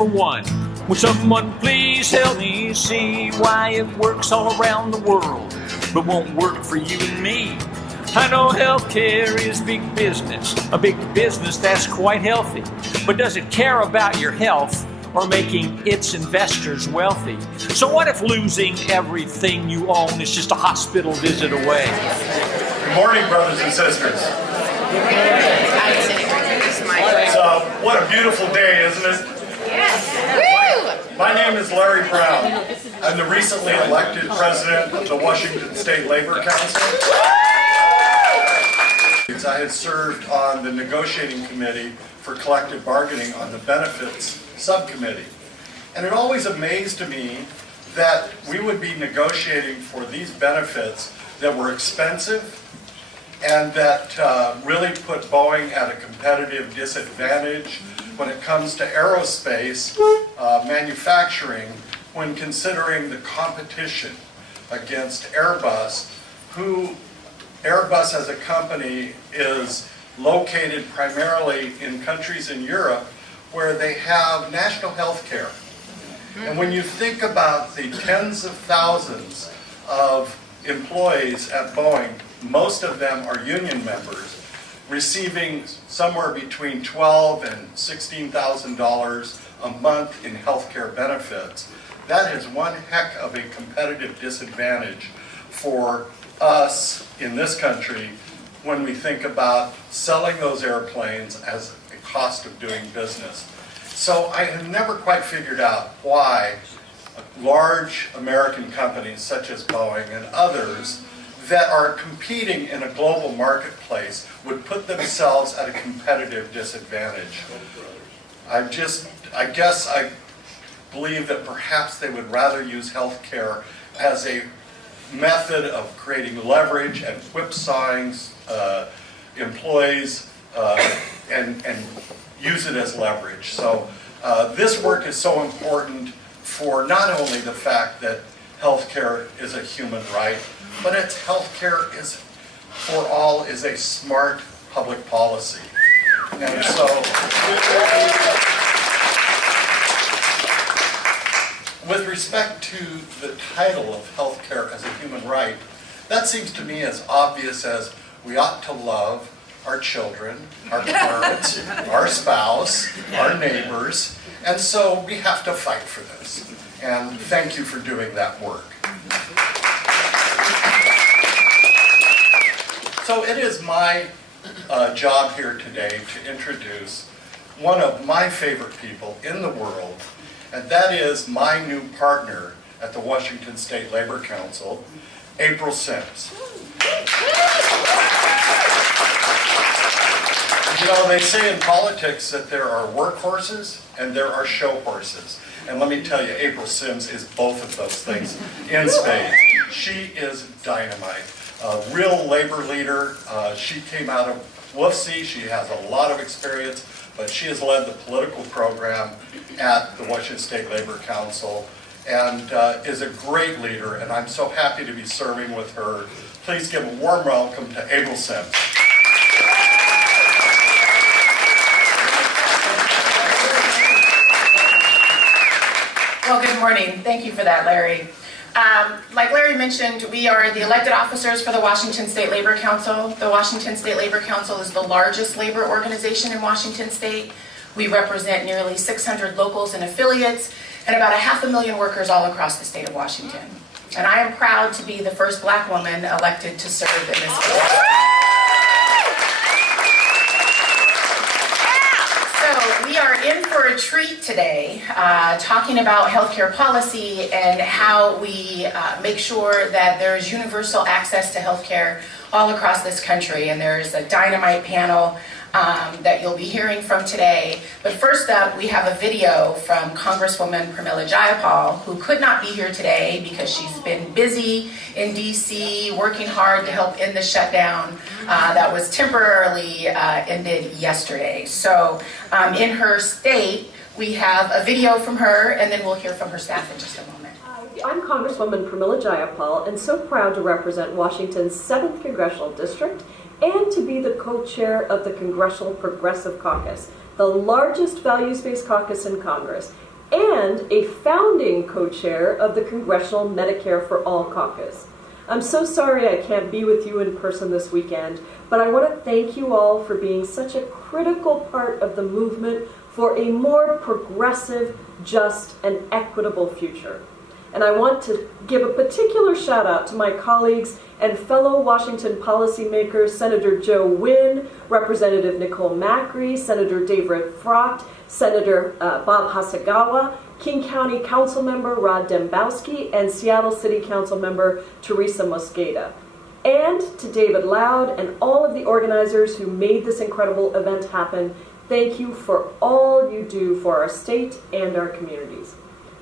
for one. Would someone please help me see why it works all around the world, but won't work for you and me? I know healthcare is big business, a big business that's quite healthy, but does it care about your health or making its investors wealthy? So what if losing everything you own is just a hospital visit away? Good morning, brothers and sisters. So, what a beautiful day, isn't it? Yes. My name is Larry Brown. I'm the recently elected president of the Washington State Labor Council. I had served on the negotiating committee for collective bargaining on the benefits subcommittee. And it always amazed me that we would be negotiating for these benefits that were expensive and that really put Boeing at a competitive disadvantage when it comes to aerospace manufacturing, when considering the competition against Airbus, who Airbus as a company is located primarily in countries in Europe where they have national health care. And when you think about the tens of thousands of employees at Boeing, most of them are union members, receiving somewhere between $12,000 and $16,000 a month in health care benefits. That is one heck of a competitive disadvantage for us in this country when we think about selling those airplanes as a cost of doing business. So I have never quite figured out why large American companies such as Boeing and others that are competing in a global marketplace would put themselves at a competitive disadvantage. I guess I believe that perhaps they would rather use healthcare as a method of creating leverage and whipsawing employees and use it as leverage. So this work is so important for not only the fact that healthcare is a human right, but it's healthcare is for all is a smart public policy. And so with respect to the title of healthcare as a human right, that seems to me as obvious as we ought to love our children, our parents, our spouse, our neighbors, and so we have to fight for this. And thank you for doing that work. So it is my job here today to introduce one of my favorite people in the world, and that is my new partner at the Washington State Labor Council, April Sims. You know, they say in politics that there are workhorses and there are show horses. And let me tell you, April Sims is both of those things in spades. She is dynamite. A real labor leader. She came out of WFC. She has a lot of experience, but she has led the political program at the Washington State Labor Council and is a great leader, and I'm so happy to be serving with her. Please give a warm welcome to April Sims. Well, good morning. Thank you for that, Larry. Like Larry mentioned, we are the elected officers for the Washington State Labor Council. The Washington State Labor Council is the largest labor organization in Washington State. We represent nearly 600 locals and affiliates and about 500,000 workers all across the state of Washington. And I am proud to be the first Black woman elected to serve in this position. So we are in for a treat today, talking about healthcare policy and how we make sure that there is universal access to healthcare all across this country. And there's a dynamite panel that you'll be hearing from today. But first up, we have a video from Congresswoman Pramila Jayapal, who could not be here today because she's been busy in DC working hard to help end the shutdown that was temporarily ended yesterday. So in her state, we have a video from her, and then we'll hear from her staff in just a moment. I'm Congresswoman Pramila Jayapal, and so proud to represent Washington's 7th Congressional District and to be the co-chair of the Congressional Progressive Caucus, the largest values-based caucus in Congress. and a founding co-chair of the Congressional Medicare for All Caucus. I'm so sorry I can't be with you in person this weekend, but I want to thank you all for being such a critical part of the movement for a more progressive, just, and equitable future. And I want to give a particular shout out to my colleagues and fellow Washington policymakers, Senator Joe Wynn, Representative Nicole Macri, Senator David Frott, Senator Bob Hasagawa, King County Council Member Rod Dembowski, and Seattle City Council Member Teresa Mosqueda. And to David Loud and all of the organizers who made this incredible event happen, thank you for all you do for our state and our communities.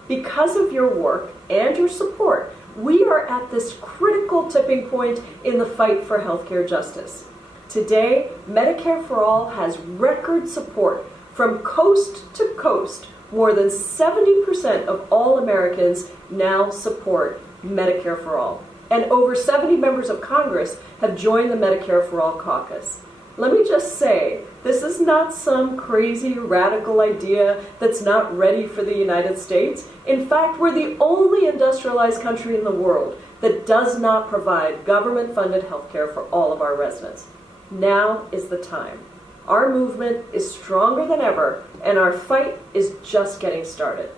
Because of your work and your support, we are at this critical tipping point in the fight for healthcare justice. Today, Medicare for All has record support from coast to coast. More than 70% of all Americans now support Medicare for All. And over 70 members of Congress have joined the Medicare for All caucus. Let me just say, this is not some crazy radical idea that's not ready for the United States. In fact, we're the only industrialized country in the world that does not provide government-funded healthcare for all of our residents. Now is the time. Our movement is stronger than ever, and our fight is just getting started.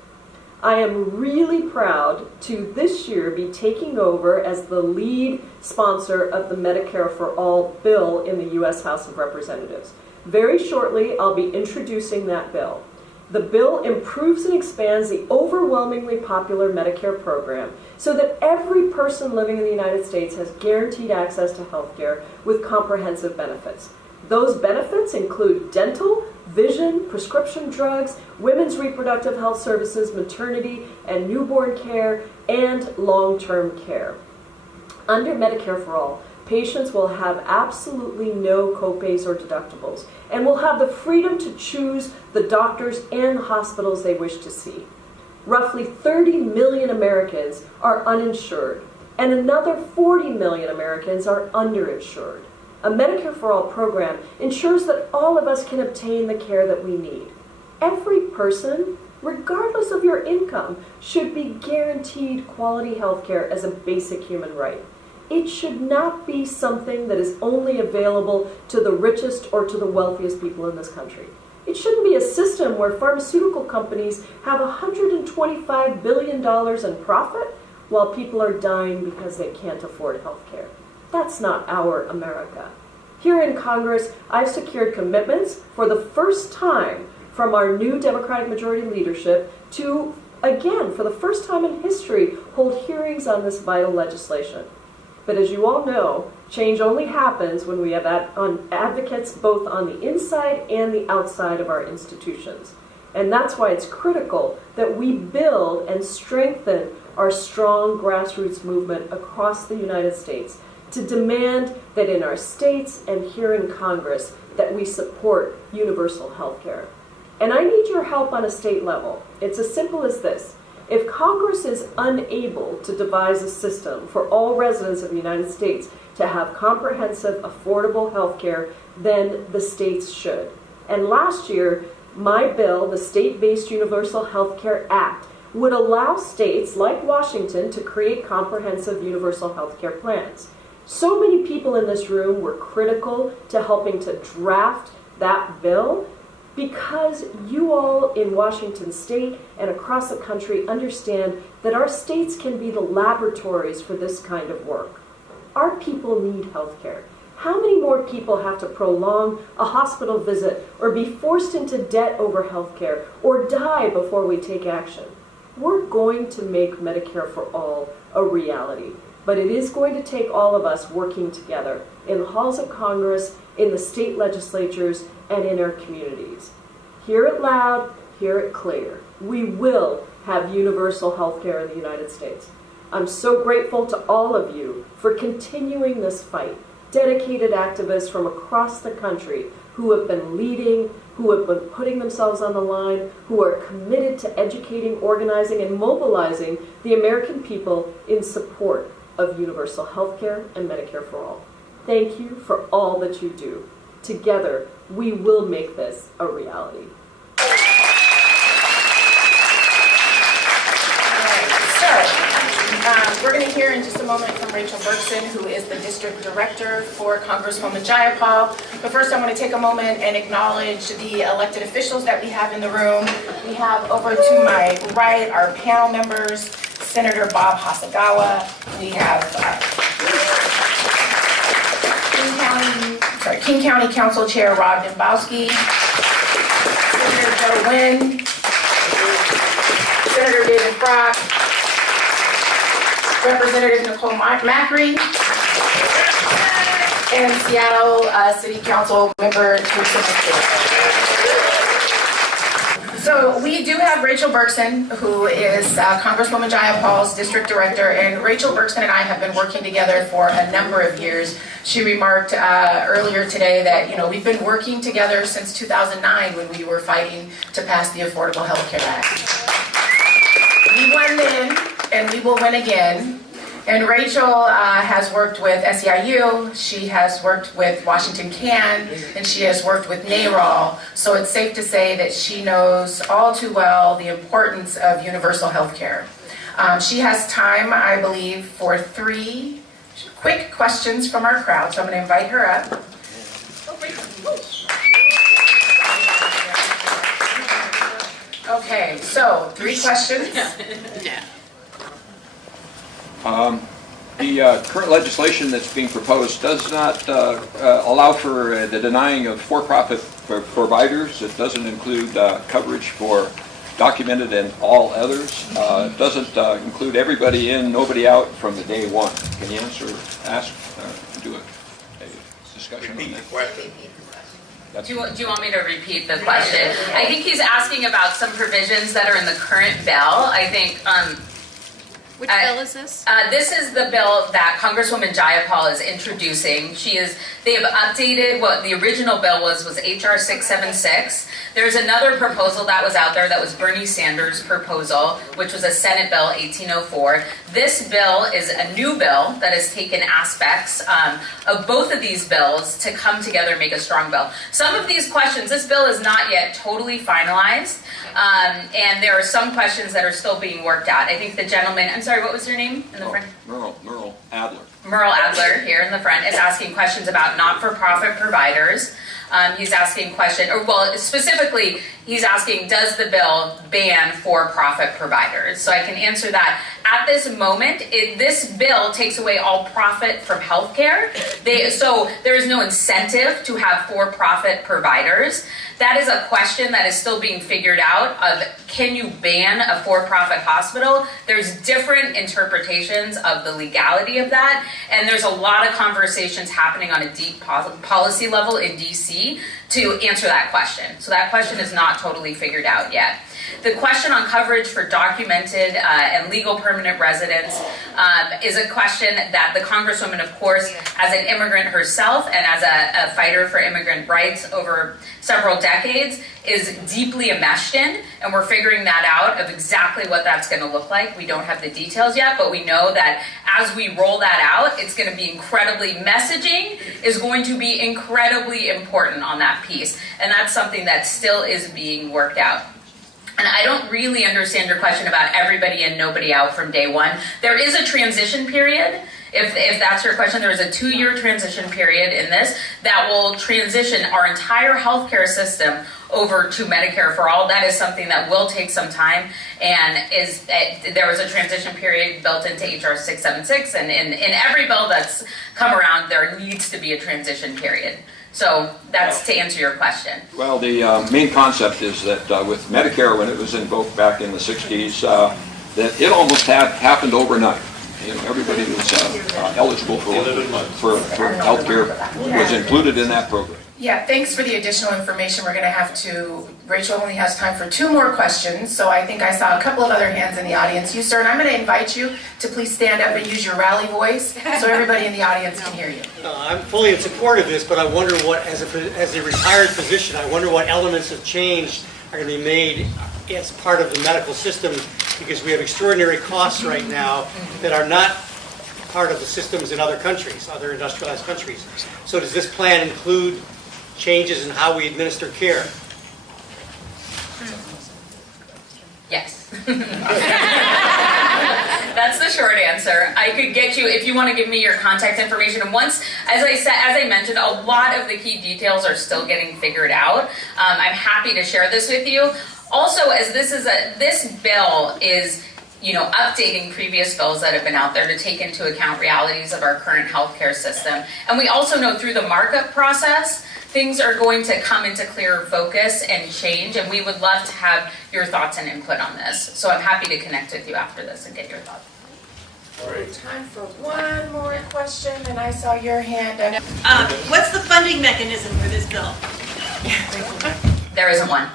I am really proud to this year be taking over as the lead sponsor of the Medicare for All bill in the U.S. House of Representatives. Very shortly, I'll be introducing that bill. The bill improves and expands the overwhelmingly popular Medicare program so that every person living in the United States has guaranteed access to health care with comprehensive benefits. Those benefits include dental, vision, prescription drugs, women's reproductive health services, maternity and newborn care, and long-term care. Under Medicare for All, patients will have absolutely no copays or deductibles and will have the freedom to choose the doctors and hospitals they wish to see. Roughly 30 million Americans are uninsured, and another 40 million Americans are underinsured. A Medicare for All program ensures that all of us can obtain the care that we need. Every person, regardless of your income, should be guaranteed quality health care as a basic human right. It should not be something that is only available to the richest or to the wealthiest people in this country. It shouldn't be a system where pharmaceutical companies have $125 billion in profit while people are dying because they can't afford health care. That's not our America. Here in Congress, I've secured commitments for the first time from our new Democratic majority leadership to, again, for the first time in history, hold hearings on this vital legislation. But as you all know, change only happens when we have advocates both on the inside and the outside of our institutions. And that's why it's critical that we build and strengthen our strong grassroots movement across the United States to demand that in our states and here in Congress that we support universal health care. And I need your help on a state level. It's as simple as this. If Congress is unable to devise a system for all residents of the United States to have comprehensive, affordable health care, then the states should. And last year, my bill, the State-Based Universal Health Care Act, would allow states like Washington to create comprehensive universal health care plans. So many people in this room were critical to helping to draft that bill because you all in Washington state and across the country understand that our states can be the laboratories for this kind of work. Our people need health care. How many more people have to prolong a hospital visit or be forced into debt over health care or die before we take action? We're going to make Medicare for All a reality. But it is going to take all of us working together in the halls of Congress, in the state legislatures, and in our communities. Hear it loud, hear it clear. We will have universal health care in the United States. I'm so grateful to all of you for continuing this fight. Dedicated activists from across the country who have been leading, who have been putting themselves on the line, who are committed to educating, organizing, and mobilizing the American people in support of universal health care and Medicare for All. Thank you for all that you do. Together, we will make this a reality. We're going to hear in just a moment from Rachel Berkson, who is the district director for Congresswoman Jayapal. But first, I want to take a moment and acknowledge the elected officials that we have in the room. We have over to my right our panel members, Senator Bob Hasagawa. We have King County Council Chair Rob Dembowski, Senator Joe Nguyen, Senator David Brock, Representative Nicole Macri, and Seattle City Council member Berkson. So we do have Rachel Berkson, who is Congresswoman Jayapal's district director, and Rachel Berkson and I have been working together for a number of years. She remarked earlier today that, we've been working together since 2009 when we were fighting to pass the Affordable Health Care Act. We won then, and we will win again. And Rachel has worked with SEIU, she has worked with Washington CAN, and she has worked with NARAL. So it's safe to say that she knows all too well the importance of universal health care. She has time, I believe, for 3 quick questions from our crowd. So I'm going to invite her up. Okay, so 3 questions. The current legislation that's being proposed does not allow for the denying of for-profit providers. It doesn't include coverage for documented and all others. It doesn't include everybody in, nobody out from the day one. Can you do a discussion on that? Repeat the question. Do you want me to repeat the question? I think he's asking about some provisions that are in the current bill. I think Which bill is this? This is the bill that Congresswoman Jayapal is introducing. They have updated what the original bill was HR-676. There's another proposal that was out there that was Bernie Sanders' proposal, which was a Senate bill 1804. This bill is a new bill that has taken aspects of both of these bills to come together and make a strong bill. Some of these questions, this bill is not yet totally finalized, and there are some questions that are still being worked out. I think the gentleman, I'm sorry, what was your name in the front? Merle Adler. Merle Adler here in the front is asking questions about not-for-profit providers. He's asking specifically, he's asking, does the bill ban for-profit providers? So I can answer that. At this moment, this bill takes away all profit from healthcare. So there is no incentive to have for-profit providers. That is a question that is still being figured out of, can you ban a for-profit hospital? There's different interpretations of the legality of that, and there's a lot of conversations happening on a deep policy level in DC to answer that question. So that question is not totally figured out yet. The question on coverage for documented and legal permanent residents is a question that the Congresswoman, of course, as an immigrant herself and as a fighter for immigrant rights over several decades, is deeply enmeshed in, and we're figuring that out of exactly what that's going to look like. We don't have the details yet, but we know that as we roll that out, it's going to be messaging is going to be incredibly important on that piece, and that's something that still is being worked out. And I don't really understand your question about everybody in, nobody out from day one. There is a transition period. If that's your question, there is a 2-year transition period in this that will transition our entire healthcare system over to Medicare for all. That is something that will take some time, and there was a transition period built into HR-676, and in every bill that's come around, there needs to be a transition period. So that's to answer your question. Well, the main concept is that with Medicare, when it was invoked back in the 60s, that it almost happened overnight. Everybody who was eligible for health care was included in that program. Yeah, thanks for the additional information. We're going to have to, Rachel only has time for 2 more questions, so I think I saw a couple of other hands in the audience. You, sir, and I'm going to invite you to please stand up and use your rally voice so everybody in the audience can hear you. I'm fully in support of this, but I wonder what, as a retired physician, I wonder what elements of change are going to be made as part of the medical system, because we have extraordinary costs right now that are not part of the systems in other countries, other industrialized countries. So does this plan include changes in how we administer care? Yes. That's the short answer. I could get you, if you want to give me your contact information. And once, as I mentioned, a lot of the key details are still getting figured out. I'm happy to share this with you. Also, as this bill is, updating previous bills that have been out there to take into account realities of our current healthcare system. And we also know through the markup process, things are going to come into clearer focus and change, and we would love to have your thoughts and input on this. So I'm happy to connect with you after this and get your thoughts. Time for one more question, and I saw your hand up. What's the funding mechanism for this bill? There isn't one.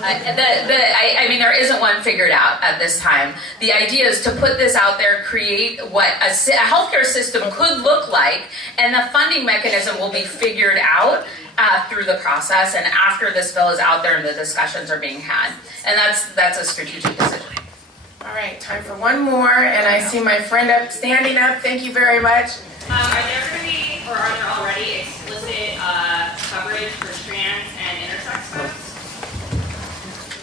There isn't one figured out at this time. The idea is to put this out there, create what a healthcare system could look like, and the funding mechanism will be figured out through the process and after this bill is out there and the discussions are being had. And that's a strategic decision. All right, time for one more, and I see my friend standing up. Thank you very much. Are there going to be, or are there already explicit coverage for trans and intersex folks?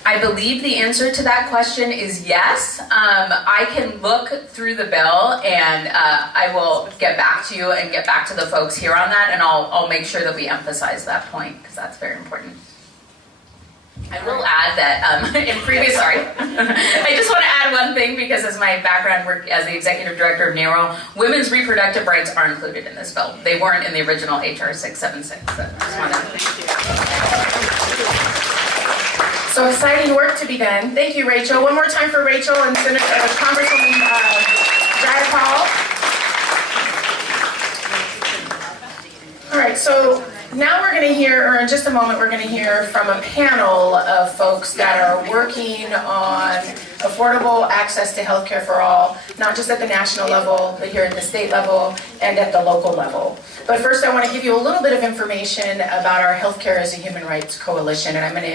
I believe the answer to that question is yes. I can look through the bill and I will get back to you and get back to the folks here on that, and I'll make sure that we emphasize that point because that's very important. I will add that I just want to add one thing because as my background work as the executive director of NARO, women's reproductive rights are included in this bill. They weren't in the original HR 676. So I just want to So exciting work to be done. Thank you, Rachel. One more time for Rachel and Congresswoman Jayapal. All right, so now we're going to hear, or in just a moment, we're going to hear from a panel of folks that are working on affordable access to healthcare for all, not just at the national level, but here at the state level and at the local level. But first, I want to give you a little bit of information about our Healthcare as a Human Rights Coalition, and I'm going to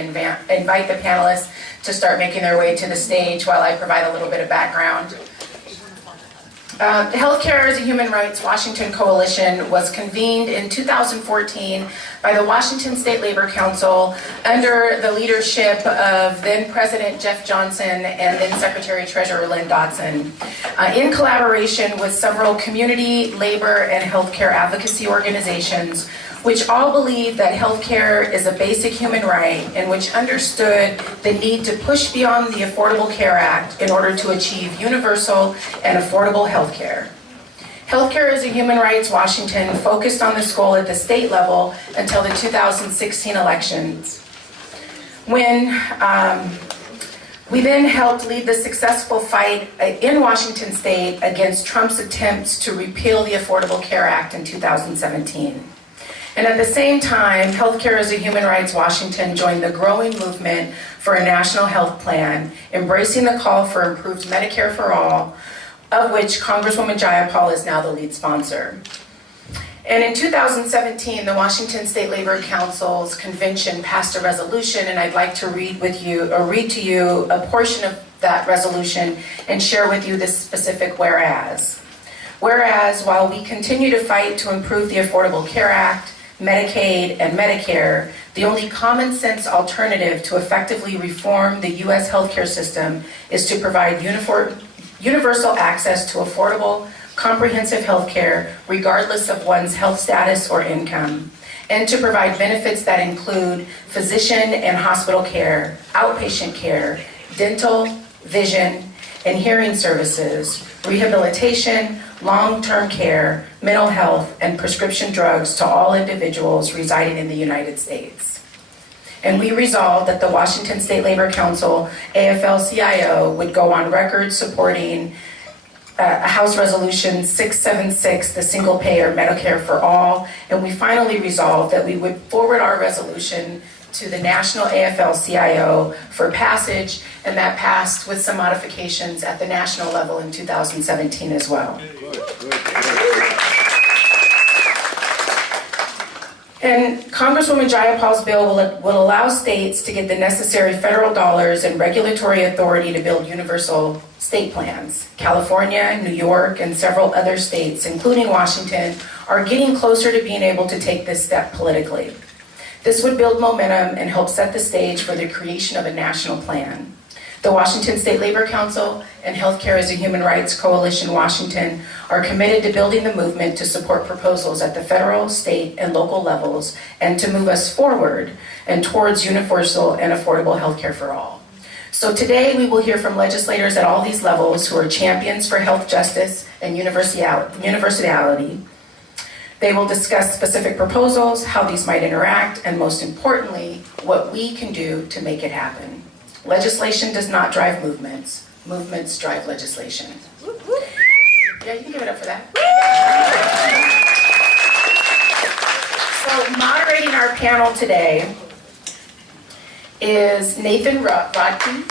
invite the panelists to start making their way to the stage while I provide a little bit of background. The Healthcare as a Human Rights Washington Coalition was convened in 2014 by the Washington State Labor Council under the leadership of then President Jeff Johnson and then Secretary Treasurer Lynn Dodson, in collaboration with several community, labor, and healthcare advocacy organizations, which all believe that healthcare is a basic human right and which understood the need to push beyond the Affordable Care Act in order to achieve universal and affordable healthcare. Healthcare as a Human Rights Washington focused on this goal at the state level until the 2016 elections, when we then helped lead the successful fight in Washington state against Trump's attempts to repeal the Affordable Care Act in 2017. And at the same time, Healthcare as a Human Rights Washington joined the growing movement for a national health plan, embracing the call for improved Medicare for all, of which Congresswoman Jayapal is now the lead sponsor. And in 2017, the Washington State Labor Council's convention passed a resolution, and I'd like to read to you a portion of that resolution and share with you this specific whereas. Whereas, while we continue to fight to improve the Affordable Care Act, Medicaid, and Medicare, the only common sense alternative to effectively reform the U.S. healthcare system is to provide universal access to affordable, comprehensive healthcare regardless of one's health status or income, and to provide benefits that include physician and hospital care, outpatient care, dental, vision, and hearing services, rehabilitation, long-term care, mental health, and prescription drugs to all individuals residing in the United States. And we resolved that the Washington State Labor Council, AFL-CIO, would go on record supporting House Resolution 676, the single-payer Medicare for all, and we finally resolved that we would forward our resolution to the National AFL-CIO for passage, and that passed with some modifications at the national level in 2017 as well. And Congresswoman Jayapal's bill will allow states to get the necessary federal dollars and regulatory authority to build universal state plans. California, New York, and several other states, including Washington, are getting closer to being able to take this step politically. This would build momentum and help set the stage for the creation of a national plan. The Washington State Labor Council and Healthcare as a Human Rights Coalition Washington are committed to building the movement to support proposals at the federal, state, and local levels and to move us forward and towards universal and affordable healthcare for all. So today we will hear from legislators at all these levels who are champions for health justice and universality. They will discuss specific proposals, how these might interact, and most importantly, what we can do to make it happen. Legislation does not drive movements. Movements drive legislation. Yeah, you can give it up for that. So moderating our panel today is Nathan Rodkey,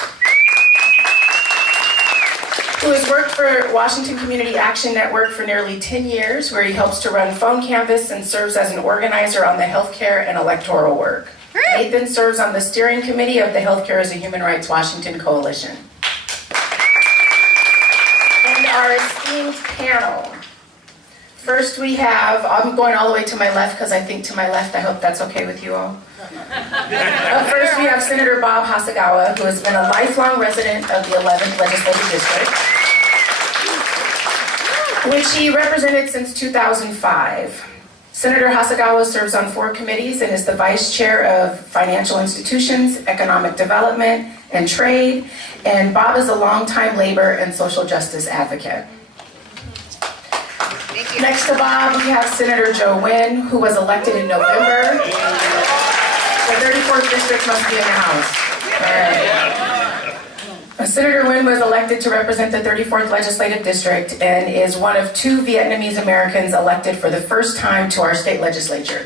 who has worked for Washington Community Action Network for nearly 10 years, where he helps to run phone canvass and serves as an organizer on the healthcare and electoral work. Nathan serves on the steering committee of the Healthcare as a Human Rights Washington Coalition. And our esteemed panel. First we have, I'm going all the way to my left because I think to my left, I hope that's okay with you all. First we have Senator Bob Hasagawa, who has been a lifelong resident of the 11th Legislative District, which he represented since 2005. Senator Hasagawa serves on 4 committees and is the Vice Chair of Financial Institutions, Economic Development, and Trade, and Bob is a longtime labor and social justice advocate. Next to Bob, we have Senator Joe Nguyen, who was elected in November. The 34th district must be in the house. All right. Senator Nguyen was elected to represent the 34th Legislative District and is one of 2 Vietnamese Americans elected for the first time to our state legislature.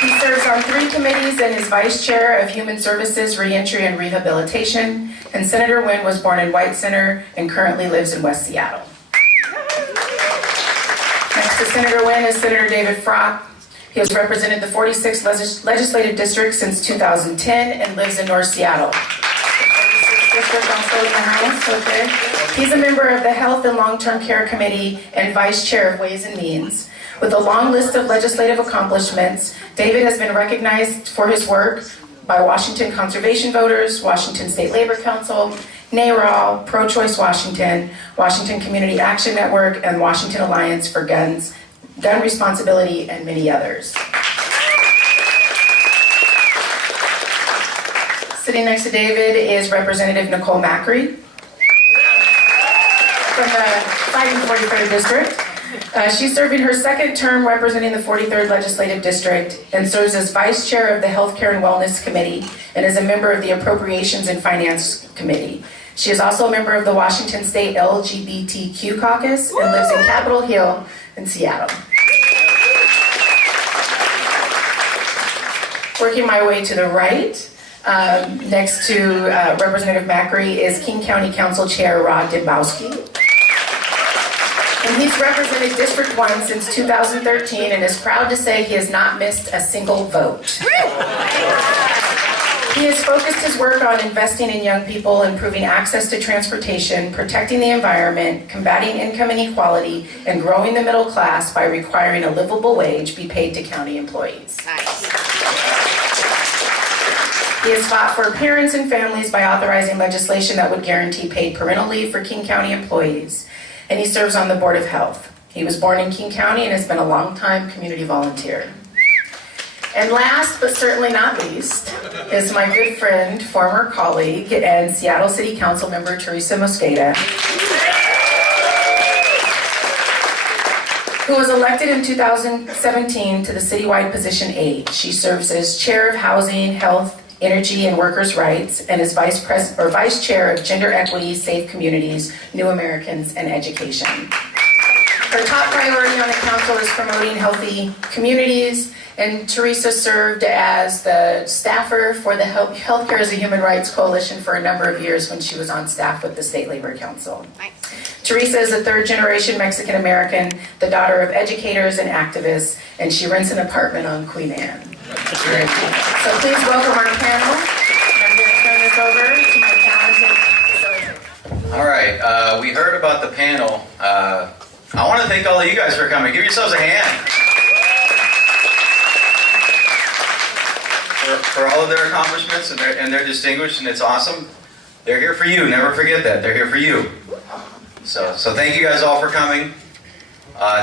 He serves on 3 committees and is Vice Chair of Human Services, Reentry, and Rehabilitation. And Senator Nguyen was born in White Center and currently lives in West Seattle. Next to Senator Nguyen is Senator David Frock. He has represented the 46th Legislative District since 2010 and lives in North Seattle. The 46th District also in the House, okay. He's a member of the Health and Long-Term Care Committee and Vice Chair of Ways and Means. With a long list of legislative accomplishments, David has been recognized for his work by Washington Conservation Voters, Washington State Labor Council, NARAL, Pro-Choice Washington, Washington Community Action Network, and Washington Alliance for Gun Responsibility, and many others. Sitting next to David is Representative Nicole Macri from the fighting 43rd District. She's serving her 2nd term representing the 43rd Legislative District and serves as Vice Chair of the Healthcare and Wellness Committee and is a member of the Appropriations and Finance Committee. She is also a member of the Washington State LGBTQ Caucus and lives in Capitol Hill in Seattle. Working my way to the right, next to Representative Macri is King County Council Chair Rod Dembowski. And he's represented District 1 since 2013 and is proud to say he has not missed a single vote. He has focused his work on investing in young people, improving access to transportation, protecting the environment, combating income inequality, and growing the middle class by requiring a livable wage be paid to county employees. Nice. He has fought for parents and families by authorizing legislation that would guarantee paid parental leave for King County employees, and he serves on the Board of Health. He was born in King County and has been a longtime community volunteer. And last, but certainly not least, is my good friend, former colleague, and Seattle City Council member Teresa Mosqueda, who was elected in 2017 to the citywide position 8. She serves as Chair of Housing, Health, Energy, and Workers' Rights, and is Vice Chair of Gender Equity, Safe Communities, New Americans, and Education. Her top priority on the council is promoting healthy communities, and Teresa served as the staffer for the Healthcare as a Human Rights Coalition for a number of years when she was on staff with the State Labor Council. Nice. Teresa is a 3rd-generation Mexican American, the daughter of educators and activists, and she rents an apartment on Queen Anne. So please welcome our panel. And I'm going to turn this over to my talented facilitator. All right, we heard about the panel. I want to thank all of you guys for coming. Give yourselves a hand. for all of their accomplishments, and they're distinguished, and it's awesome. They're here for you. Never forget that. They're here for you. So thank you guys all for coming.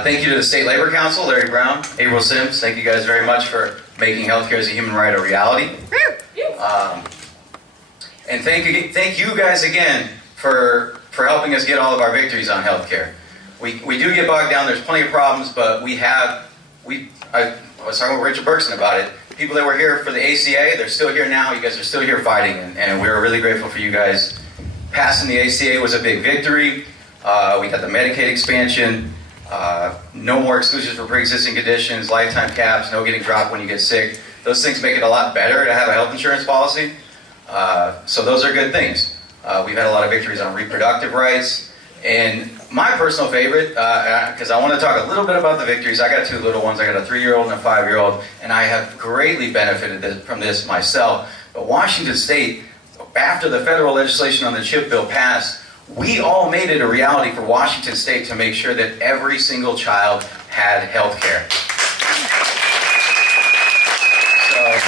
Thank you to the State Labor Council, Larry Brown, April Sims. Thank you guys very much for making healthcare as a human right a reality. And thank you guys again for helping us get all of our victories on healthcare. We do get bogged down. There's plenty of problems, but I was talking with Richard Berkson about it. People that were here for the ACA, they're still here now. You guys are still here fighting, and we're really grateful for you guys. Passing the ACA was a big victory. We got the Medicaid expansion, no more exclusions for pre-existing conditions, lifetime caps, no getting dropped when you get sick. Those things make it a lot better to have a health insurance policy. So those are good things. We've had a lot of victories on reproductive rights. And my personal favorite, because I want to talk a little bit about the victories. I got two little ones. I got a 3-year-old and a 5-year-old, and I have greatly benefited from this myself. But Washington State, after the federal legislation on the CHIP bill passed, we all made it a reality for Washington State to make sure that every single child had health care. So,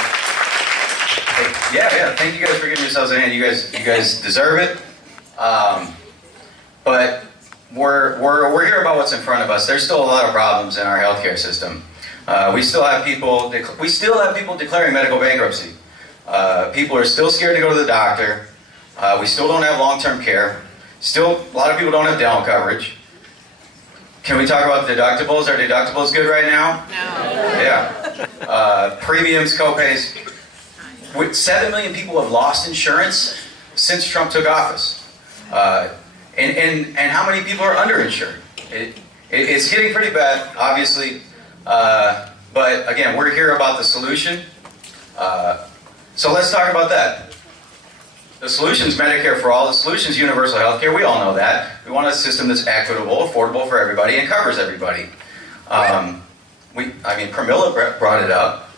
yeah, thank you guys for giving yourselves a hand. You guys deserve it. But we're here about what's in front of us. There's still a lot of problems in our healthcare system. We still have people declaring medical bankruptcy. People are still scared to go to the doctor. We still don't have long-term care. Still, a lot of people don't have dental coverage. Can we talk about deductibles? Are deductibles good right now? No. Yeah. Premiums, copays. 7 million people have lost insurance since Trump took office. And how many people are underinsured? It's getting pretty bad, obviously. But again, we're here about the solution. So let's talk about that. The solution is Medicare for all. The solution is universal health care. We all know that. We want a system that's equitable, affordable for everybody, and covers everybody. Pramila brought it up.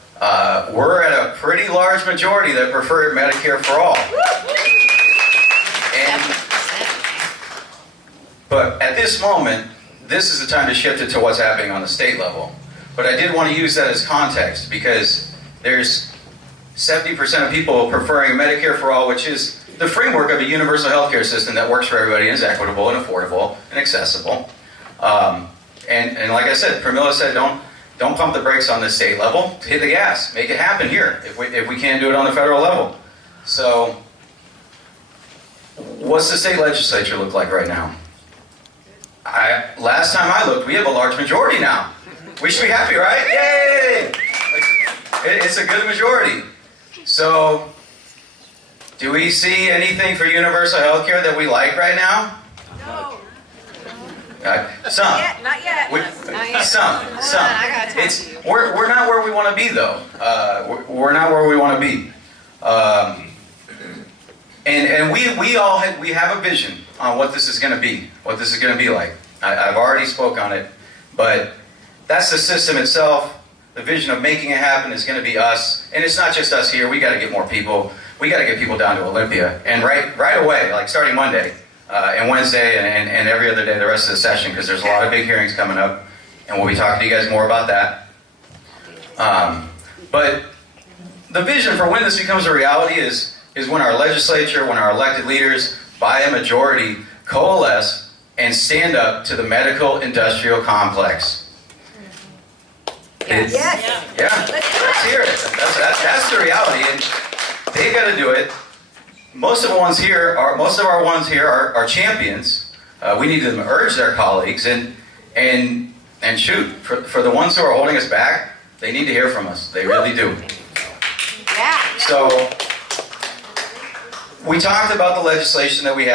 We're at a pretty large majority that prefer Medicare for all. But at this moment, this is the time to shift it to what's happening on the state level. But I did want to use that as context because there's 70% of people preferring Medicare for all, which is the framework of a universal healthcare system that works for everybody and is equitable and affordable and accessible. And like I said, Pramila said, don't pump the brakes on the state level. Hit the gas. Make it happen here if we can't do it on the federal level. So what's the state legislature look like right now? Last time I looked, we have a large majority now. We should be happy, right? Yay! It's a good majority. So, do we see anything for universal health care that we like right now? No. Some. Not yet. Some. We're not where we want to be, though. We're not where we want to be. And we have a vision on what this is going to be, what this is going to be like. I've already spoke on it, but that's the system itself. The vision of making it happen is going to be us, and it's not just us here. We got to get more people. We got to get people down to Olympia, and right away, like starting Monday and Wednesday and every other day the rest of the session, because there's a lot of big hearings coming up, and we'll be talking to you guys more about that. But the vision for when this becomes a reality is when our legislature, when our elected leaders, by a majority, coalesce and stand up to the medical industrial complex. Yes. Yeah, let's hear it. That's the reality, and they've got to do it. Most of our ones here are champions. We need to urge their colleagues and shoot for the ones who are holding us back. They need to hear from us. They really do. Yeah. So we talked about the legislation that we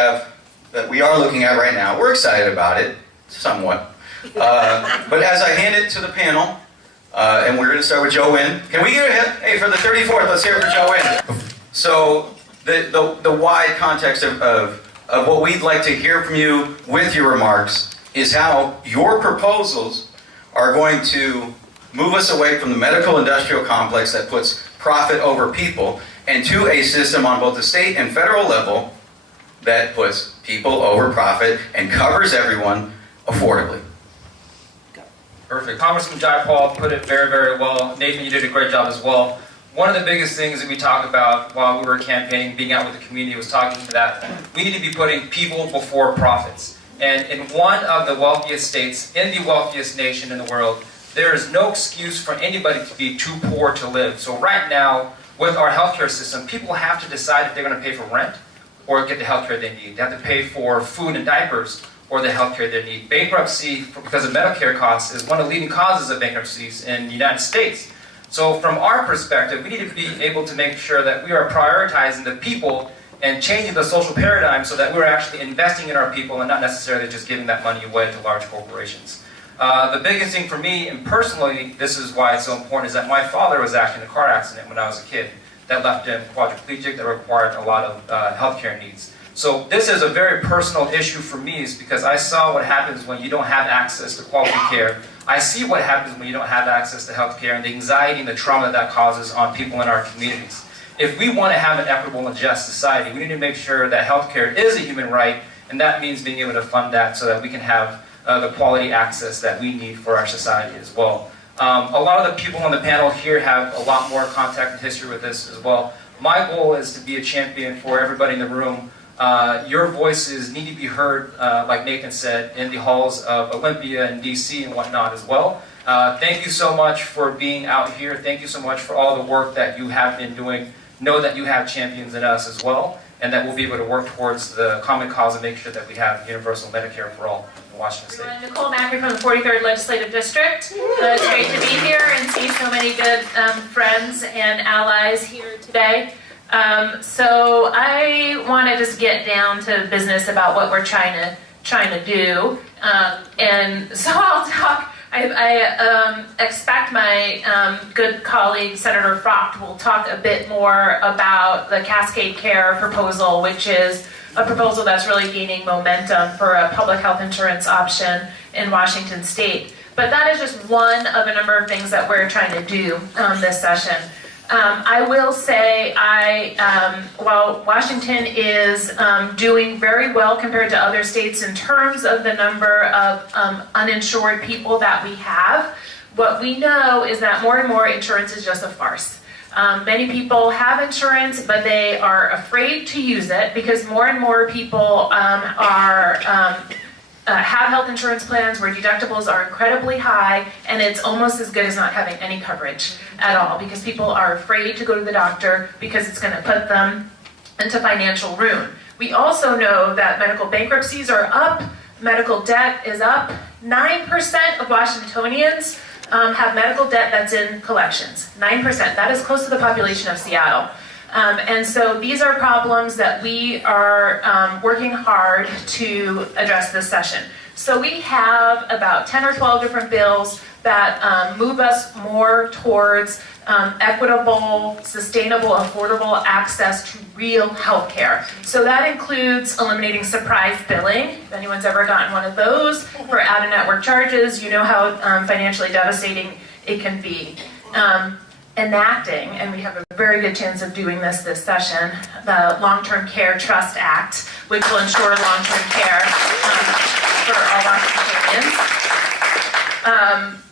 are looking at right now. We're excited about it, somewhat. But as I hand it to the panel. And we're going to start with Joe Wynn. Can we get a hit? Hey, for the 34th, let's hear it for Joe Wynn. So the wide context of what we'd like to hear from you with your remarks is how your proposals are going to move us away from the medical industrial complex that puts profit over people and to a system on both the state and federal level that puts people over profit and covers everyone affordably. Perfect. Congressman Jayapal put it very, very well. Nathan, you did a great job as well. one of the biggest things that we talked about while we were campaigning, being out with the community, was talking to that we need to be putting people before profits. And in one of the wealthiest states, in the wealthiest nation in the world, there is no excuse for anybody to be too poor to live. So right now, with our healthcare system, people have to decide if they're going to pay for rent or get the healthcare they need. They have to pay for food and diapers or the healthcare they need. Bankruptcy, because of Medicare costs, is one of the leading causes of bankruptcies in the United States. So from our perspective, we need to be able to make sure that we are prioritizing the people and changing the social paradigm so that we're actually investing in our people and not necessarily just giving that money away to large corporations. The biggest thing for me, and personally, this is why it's so important, is that my father was actually in a car accident when I was a kid that left him quadriplegic, that required a lot of healthcare needs. So this is a very personal issue for me, is because I saw what happens when you don't have access to quality care. I see what happens when you don't have access to healthcare and the anxiety and the trauma that causes on people in our communities. If we want to have an equitable and just society, we need to make sure that healthcare is a human right, and that means being able to fund that so that we can have the quality access that we need for our society as well. A lot of the people on the panel here have a lot more contact and history with this as well. My goal is to be a champion for everybody in the room. Your voices need to be heard, like Nathan said, in the halls of Olympia and DC and whatnot as well. Thank you so much for being out here. Thank you so much for all the work that you have been doing. Know that you have champions in us as well, and that we'll be able to work towards the common cause and make sure that we have universal Medicare for all in Washington State. Everyone, Nicole Macri from the 43rd Legislative District. It's great to be here and see so many good friends and allies here today. So I want to just get down to business about what we're trying to do, and so I'll talk. I expect my good colleague Senator Frocht will talk a bit more about the Cascade Care proposal, which is a proposal that's really gaining momentum for a public health insurance option in Washington State. But that is just one of a number of things that we're trying to do this session. I will say, while Washington is doing very well compared to other states in terms of the number of uninsured people that we have, what we know is that more and more insurance is just a farce. Many people have insurance, but they are afraid to use it because more and more people have health insurance plans where deductibles are incredibly high, and it's almost as good as not having any coverage at all because people are afraid to go to the doctor because it's going to put them into financial ruin. We also know that medical bankruptcies are up, medical debt is up. 9% of Washingtonians have medical debt that's in collections. 9%. That is close to the population of Seattle. And so these are problems that we are working hard to address this session. So we have about 10 or 12 different bills that move us more towards equitable, sustainable, affordable access to real health care. So that includes eliminating surprise billing. If anyone's ever gotten one of those for out-of-network charges, you know how financially devastating it can be. Enacting, and we have a very good chance of doing this session, the Long-Term Care Trust Act, which will ensure long-term care for all Washingtonians.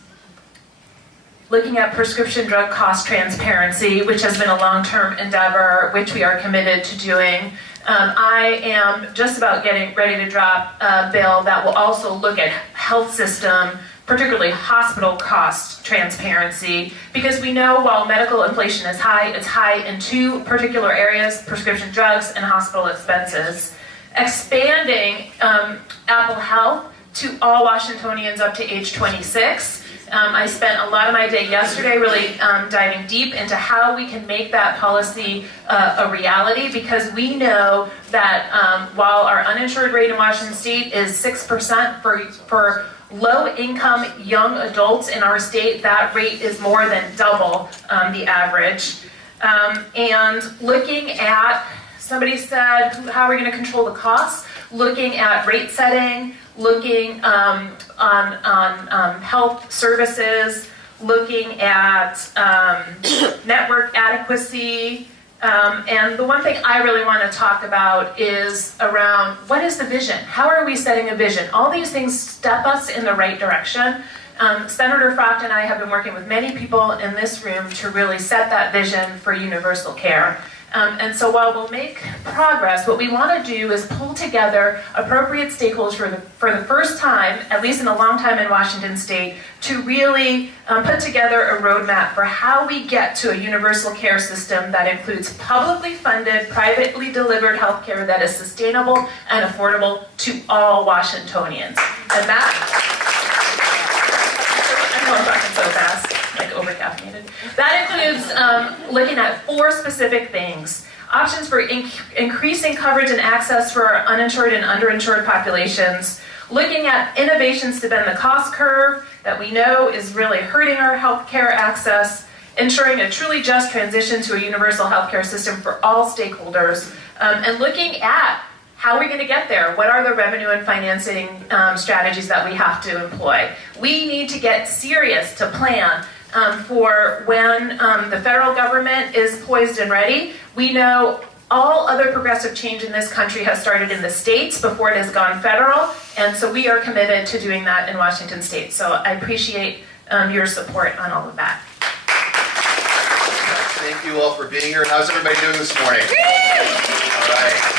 Looking at prescription drug cost transparency, which has been a long-term endeavor, which we are committed to doing. I am just about getting ready to drop a bill that will also look at health system, particularly hospital cost transparency, because we know while medical inflation is high, it's high in two particular areas, prescription drugs and hospital expenses. Expanding Apple Health to all Washingtonians up to age 26. I spent a lot of my day yesterday really diving deep into how we can make that policy a reality, because we know that while our uninsured rate in Washington State is 6% for low-income young adults in our state, that rate is more than double the average. And looking at, somebody said, how are we going to control the costs? Looking at rate setting, looking on health services, looking at network adequacy. And the one thing I really want to talk about is around what is the vision? How are we setting a vision? All these things step us in the right direction, Senator Frocht and I have been working with many people in this room to really set that vision for universal care. And so while we'll make progress, what we want to do is pull together appropriate stakeholders for the first time, at least in a long time in Washington State, to really put together a roadmap for how we get to a universal care system that includes publicly funded, privately delivered health care that is sustainable and affordable to all Washingtonians. And that, I'm going talking so fast. Like over-caffeinated. That includes looking at 4 specific things. Options for increasing coverage and access for our uninsured and underinsured populations, looking at innovations to bend the cost curve that we know is really hurting our healthcare access, ensuring a truly just transition to a universal healthcare system for all stakeholders, and looking at how are we going to get there? What are the revenue and financing strategies that we have to employ? We need to get serious to plan for when the federal government is poised and ready. We know all other progressive change in this country has started in the states before it has gone federal, and so we are committed to doing that in Washington State. So I appreciate your support on all of that. Thank you all for being here. How's everybody doing this morning? All right.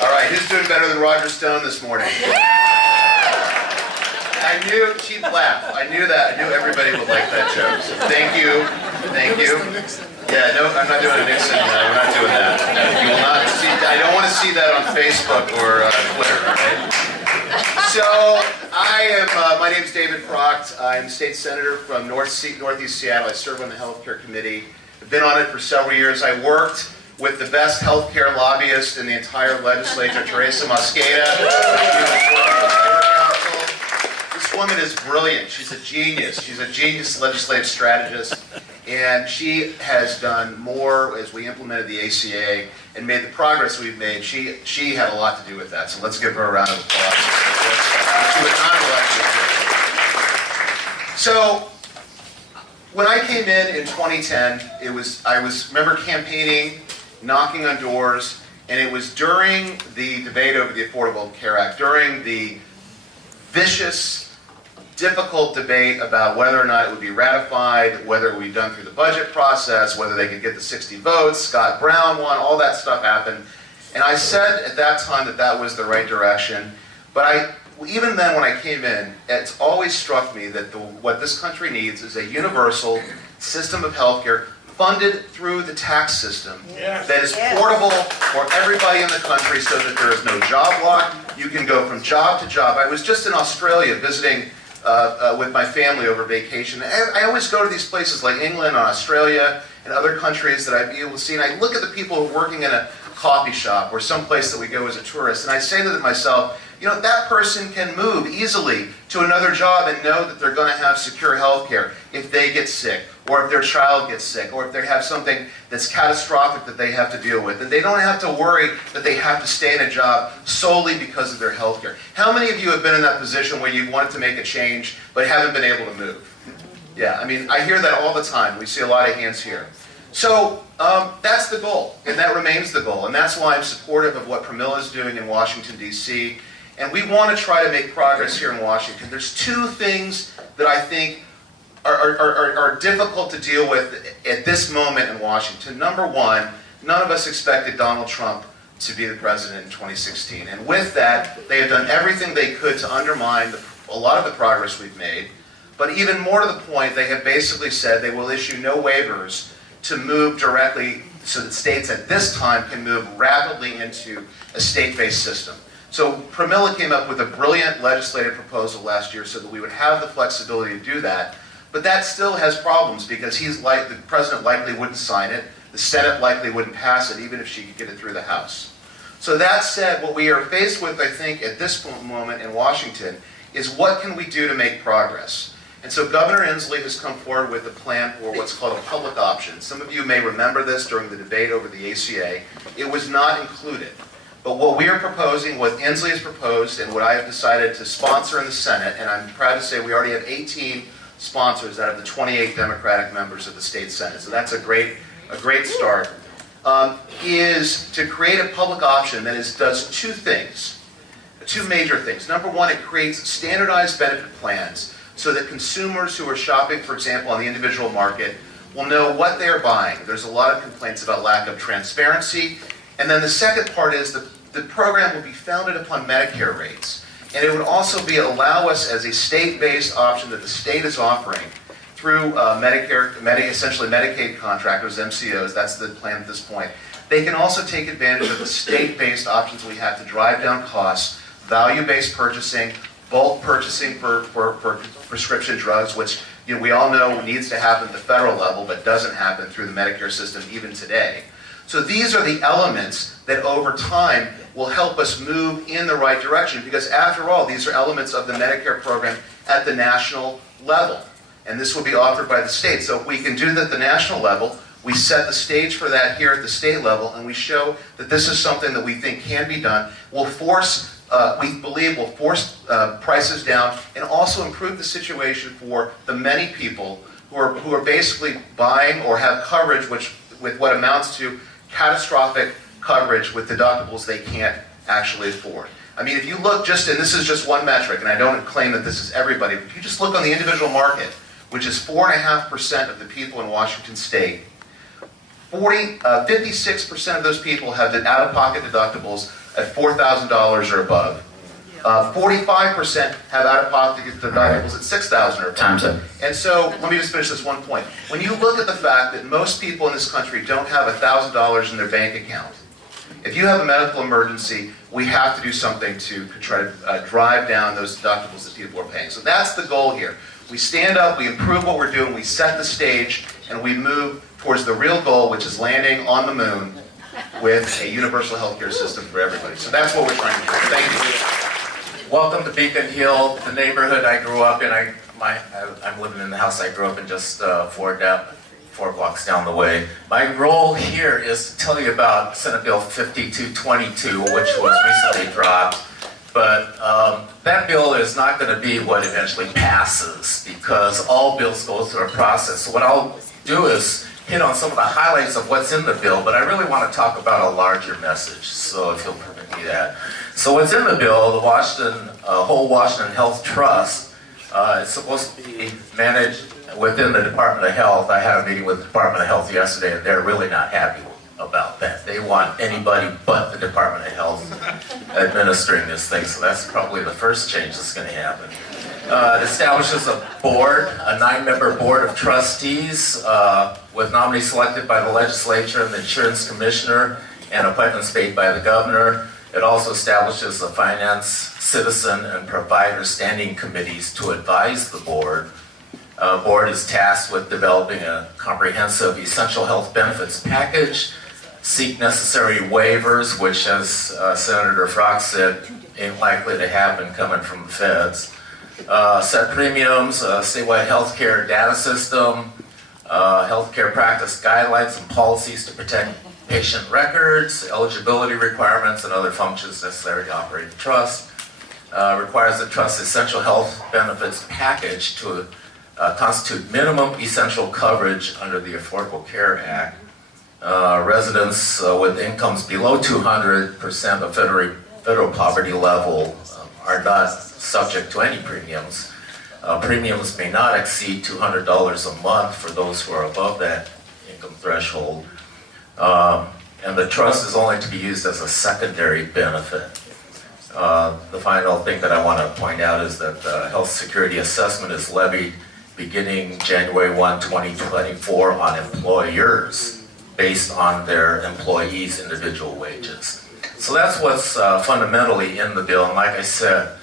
All right, who's doing better than Roger Stone this morning? I knew, she'd laugh. I knew that. I knew everybody would like that joke. So thank you. Thank you. Yeah, no, I'm not doing a Nixon. We're not doing that. No, you will not see, I don't want to see that on Facebook or Twitter, right? So, my name's David Frocht. I'm state senator from Northeast Seattle. I serve on the healthcare committee. I've been on it for several years. I worked with the best healthcare lobbyist in the entire legislature, Teresa Mosqueda. This woman is brilliant. She's a genius. She's a genius legislative strategist. And she has done more as we implemented the ACA and made the progress we've made. She had a lot to do with that. So let's give her a round of applause. She was not elected. So when I came in 2010, I remember campaigning, knocking on doors, and it was during the debate over the Affordable Care Act, during the vicious, difficult debate about whether or not it would be ratified, whether it would be done through the budget process, whether they could get the 60 votes, Scott Brown won, all that stuff happened. And I said at that time that that was the right direction, but even then when I came in, it's always struck me that what this country needs is a universal system of healthcare funded through the tax system that is portable for everybody in the country so that there is no job lock. You can go from job to job. I was just in Australia visiting with my family over vacation. I always go to these places like England and Australia and other countries that I'd be able to see, and I look at the people who are working in a coffee shop or someplace that we go as a tourist, and I say to myself, you know, that person can move easily to another job and know that they're going to have secure health care if they get sick, or if their child gets sick, or if they have something that's catastrophic that they have to deal with. And they don't have to worry that they have to stay in a job solely because of their health care. How many of you have been in that position where you wanted to make a change but haven't been able to move? Yeah, I mean, I hear that all the time. We see a lot of hands here. So that's the goal, and that remains the goal. And that's why I'm supportive of what Pramila is doing in Washington, D.C., and we want to try to make progress here in Washington. There's 2 things that I think are difficult to deal with at this moment in Washington. Number one, none of us expected Donald Trump to be the president in 2016. And with that, they have done everything they could to undermine a lot of the progress we've made. But even more to the point, they have basically said they will issue no waivers to move directly so that states at this time can move rapidly into a state-based system. So Pramila came up with a brilliant legislative proposal last year so that we would have the flexibility to do that. But that still has problems because the president likely wouldn't sign it. The Senate likely wouldn't pass it even if she could get it through the House. So that said, what we are faced with, I think, at this moment in Washington is what can we do to make progress? And so Governor Inslee has come forward with a plan for what's called a public option. Some of you may remember this during the debate over the ACA. It was not included. But what we are proposing, what Inslee has proposed, and what I have decided to sponsor in the Senate, and I'm proud to say we already have 18 sponsors out of the 28 Democratic members of the state Senate. So that's a great start. Is to create a public option that does 2 things, 2 major things. Number one, it creates standardized benefit plans so that consumers who are shopping, for example, on the individual market will know what they're buying. There's a lot of complaints about lack of transparency. And then the second part is the program will be founded upon Medicare rates. And it would also allow us as a state-based option that the state is offering through essentially Medicaid contractors, MCOs, that's the plan at this point. They can also take advantage of the state-based options we have to drive down costs, value-based purchasing, bulk purchasing for prescription drugs, which we all know needs to happen at the federal level, but doesn't happen through the Medicare system even today. So these are the elements that over time will help us move in the right direction, because after all, these are elements of the Medicare program at the national level. And this will be offered by the state. So if we can do that at the national level, we set the stage for that here at the state level, and we show that this is something that we think can be done. We believe will force prices down and also improve the situation for the many people who are basically buying or have coverage with what amounts to catastrophic coverage with deductibles they can't actually afford. I mean, if you look and this is just one metric, and I don't claim that this is everybody, but if you just look on the individual market, which is 4.5% of the people in Washington State, 56% of those people have out-of-pocket deductibles at $4,000 or above. 45% have out-of-pocket deductibles at $6,000 or above. Time's up. And so, let me just finish this one point. When you look at the fact that most people in this country don't have $1,000 in their bank account, if you have a medical emergency, we have to do something to try to drive down those deductibles that people are paying. So that's the goal here. We stand up, we improve what we're doing, we set the stage, and we move towards the real goal, which is landing on the moon with a universal healthcare system for everybody. So that's what we're trying to do. Thank you. Welcome to Beacon Hill, the neighborhood I grew up in. I'm living in the house I grew up in, just 4 blocks down the way. My role here is to tell you about Senate Bill 5222, which was recently dropped. But that bill is not going to be what eventually passes, because all bills go through a process. So what I'll do is hit on some of the highlights of what's in the bill, but I really want to talk about a larger message, so if you'll permit me that. So what's in the bill, the whole Washington Health Trust, is supposed to be managed within the Department of Health. I had a meeting with the Department of Health yesterday, and they're really not happy about that. They want anybody but the Department of Health administering this thing, so that's probably the first change that's going to happen. It establishes a board, a 9-member board of trustees with nominees selected by the legislature and the insurance commissioner and appointments made by the governor. It also establishes the finance, citizen, and provider standing committees to advise the board. The board is tasked with developing a comprehensive essential health benefits package, seek necessary waivers, which, as Senator Frock said, ain't likely to happen coming from the feds. Set premiums, statewide healthcare data system, healthcare practice guidelines and policies to protect patient records, eligibility requirements, and other functions necessary to operate the trust. Requires the trust's essential health benefits package to constitute minimum essential coverage under the Affordable Care Act. Residents with incomes below 200% of federal poverty level are not subject to any premiums. Premiums may not exceed $200 a month for those who are above that income threshold. And the trust is only to be used as a secondary benefit. The final thing that I want to point out is that the health security assessment is levied beginning January 1, 2024 on employers based on their employees' individual wages. So that's what's fundamentally in the bill. And like I said,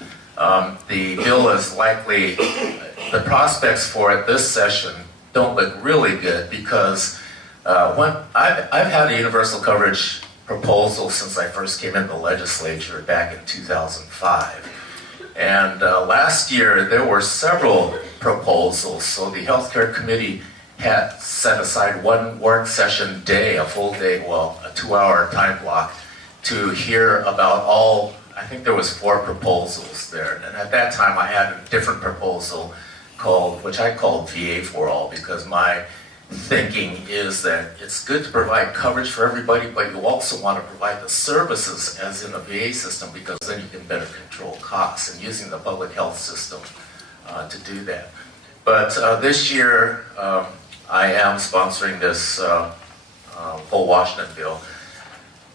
the bill is likely, the prospects for it this session don't look really good, because I've had a universal coverage proposal since I first came in the legislature back in 2005. And last year there were several proposals. So the Healthcare Committee had set aside one work session day, a full day, well, a 2-hour time block, to hear about all, I think there was 4 proposals there. And at that time I had a different proposal which I called VA for All, because my thinking is that it's good to provide coverage for everybody, but you also want to provide the services as in the VA system, because then you can better control costs. And using the public health system to do that. But this year, I am sponsoring this whole Washington bill.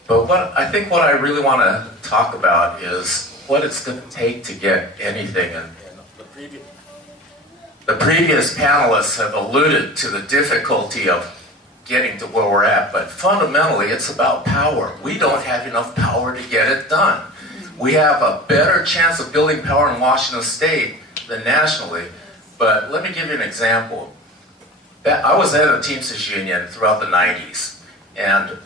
But what I really want to talk about is what it's going to take to get anything. And the previous panelists have alluded to the difficulty of getting to where we're at, but fundamentally it's about power. We don't have enough power to get it done. We have a better chance of building power in Washington State than nationally, but let me give you an example. I was head of the Teamsters Union throughout the 90s, and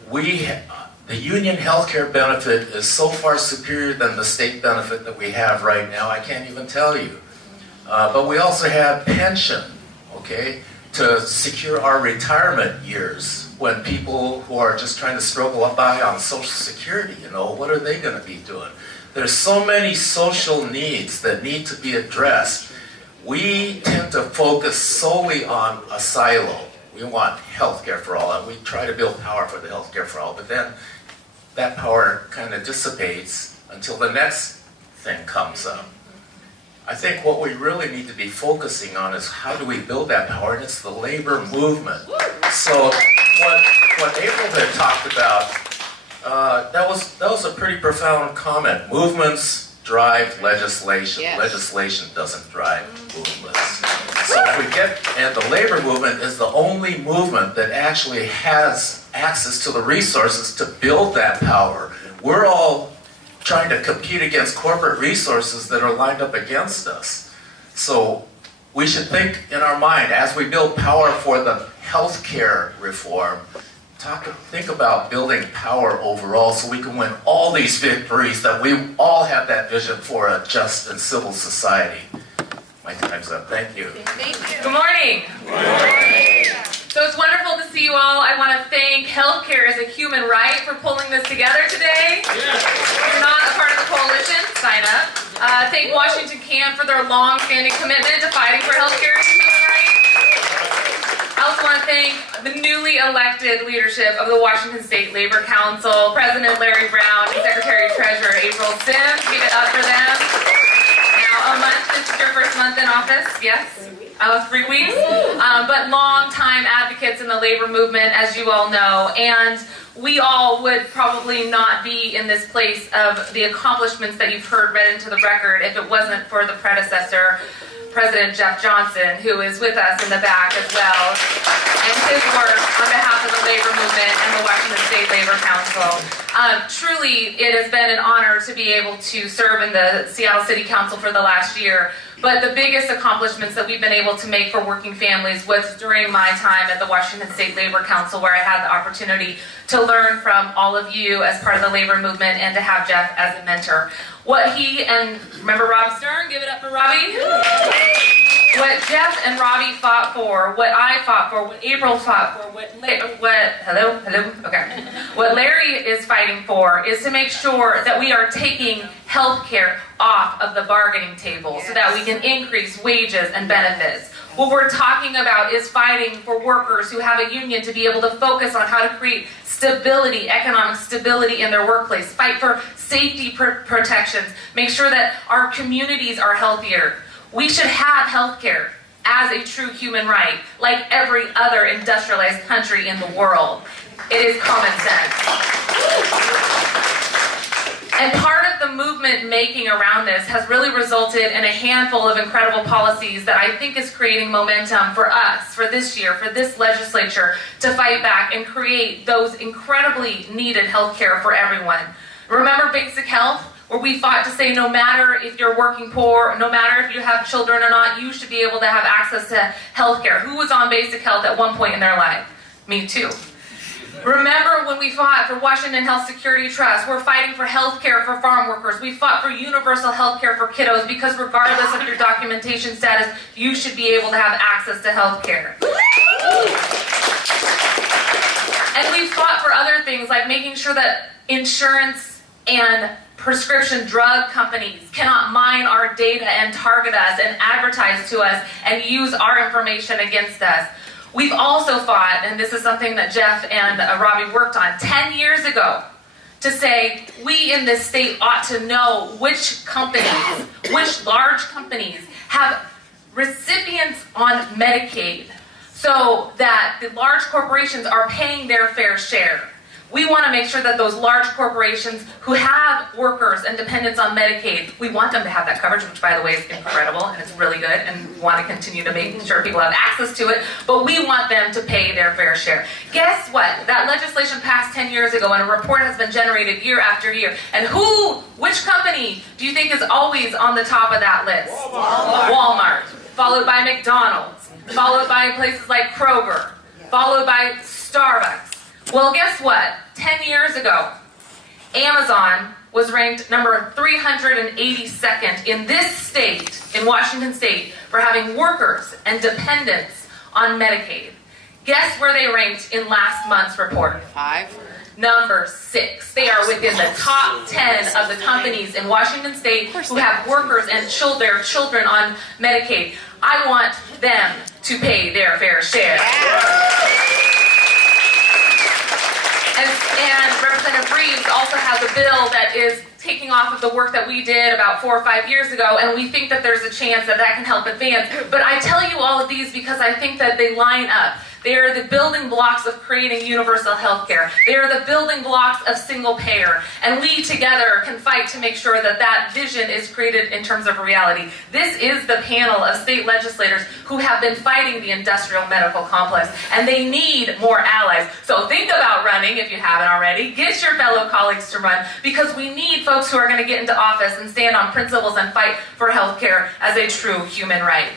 the union healthcare benefit is so far superior than the state benefit that we have right now, I can't even tell you. But we also have pension, okay, to secure our retirement years when people who are just trying to struggle by on Social Security, what are they going to be doing? There's so many social needs that need to be addressed. We tend to focus solely on a silo. We want healthcare for all, and we try to build power for the healthcare for all, but then that power kind of dissipates until the next thing comes up. I think what we really need to be focusing on is how do we build that power, and it's the labor movement. So what April had talked about, that was a pretty profound comment. Movements drive legislation. Yes. Legislation doesn't drive movements. So and the labor movement is the only movement that actually has access to the resources to build that power. We're all trying to compete against corporate resources that are lined up against us. So we should think in our mind, as we build power for the healthcare reform, think about building power overall so we can win all these victories, that we all have that vision for a just and civil society. My time's up. Thank you. Thank you. Good morning. Good morning. So it's wonderful to see you all. I want to thank Healthcare as a Human Right for pulling this together today. If you're not a part of the coalition, sign up. Thank Washington CAN for their long-standing commitment to fighting for healthcare as a human right. I also want to thank the newly elected leadership of the Washington State Labor Council, President Larry Brown and Secretary Treasurer April Sims. Give it up for them. Now, a month, this is your first month in office, yes? 3 weeks, but long-time advocates in the labor movement, as you all know, and we all would probably not be in this place of the accomplishments that you've heard read into the record if it wasn't for the predecessor, President Jeff Johnson, who is with us in the back as well, and his work on behalf of the labor movement and the Washington State Labor Council. Truly, it has been an honor to be able to serve in the Seattle City Council for the last year. But the biggest accomplishments that we've been able to make for working families was during my time at the Washington State Labor Council, where I had the opportunity to learn from all of you as part of the labor movement and to have Jeff as a mentor. What he and, remember Rob Stern? Give it up for Robbie. What Jeff and Robbie fought for, what I fought for, what April fought for, what Larry is fighting for is to make sure that we are taking healthcare off of the bargaining table so that we can increase wages and benefits. What we're talking about is fighting for workers who have a union to be able to focus on how to create stability, economic stability in their workplace, fight for safety protections, make sure that our communities are healthier. We should have healthcare as a true human right, like every other industrialized country in the world. It is common sense. And part of the movement making around this has really resulted in a handful of incredible policies that I think is creating momentum for us, for this year, for this legislature, to fight back and create those incredibly needed health care for everyone. Remember basic health, where we fought to say no matter if you're working poor, no matter if you have children or not, you should be able to have access to health care. Who was on basic health at one point in their life? Me too. Remember when we fought for Washington Health Security Trust? We're fighting for health care for farm workers. We fought for universal health care for kiddos because regardless of your documentation status, you should be able to have access to health care. And we fought for other things like making sure that insurance and prescription drug companies cannot mine our data and target us and advertise to us and use our information against us. We've also fought, and this is something that Jeff and Robbie worked on 10 years ago, to say we in this state ought to know which companies, which large companies have recipients on Medicaid so that the large corporations are paying their fair share. We want to make sure that those large corporations who have workers and dependents on Medicaid, we want them to have that coverage, which by the way is incredible and it's really good, and we want to continue to make sure people have access to it, but we want them to pay their fair share. Guess what? That legislation passed 10 years ago and a report has been generated year after year. And which company do you think is always on the top of that list? Walmart. Followed by McDonald's. Followed by places like Kroger. Followed by Starbucks. Well, guess what? 10 years ago, Amazon was ranked number 382nd in this state, in Washington State, for having workers and dependents on Medicaid. Guess where they ranked in last month's report? 5. Number 6. They are within the top 10 of the companies in Washington State who have workers and their children on Medicaid. I want them to pay their fair share. And Representative Reeves also has a bill that is taking off of the work that we did about 4 or 5 years ago, and we think that there's a chance that that can help advance. But I tell you all of these because I think that they line up. They are the building blocks of creating universal health care. They are the building blocks of single payer. And we together can fight to make sure that that vision is created in terms of reality. This is the panel of state legislators who have been fighting the industrial medical complex, and they need more allies. So think about running if you haven't already. Get your fellow colleagues to run, because we need folks who are going to get into office and stand on principles and fight for health care as a true human right.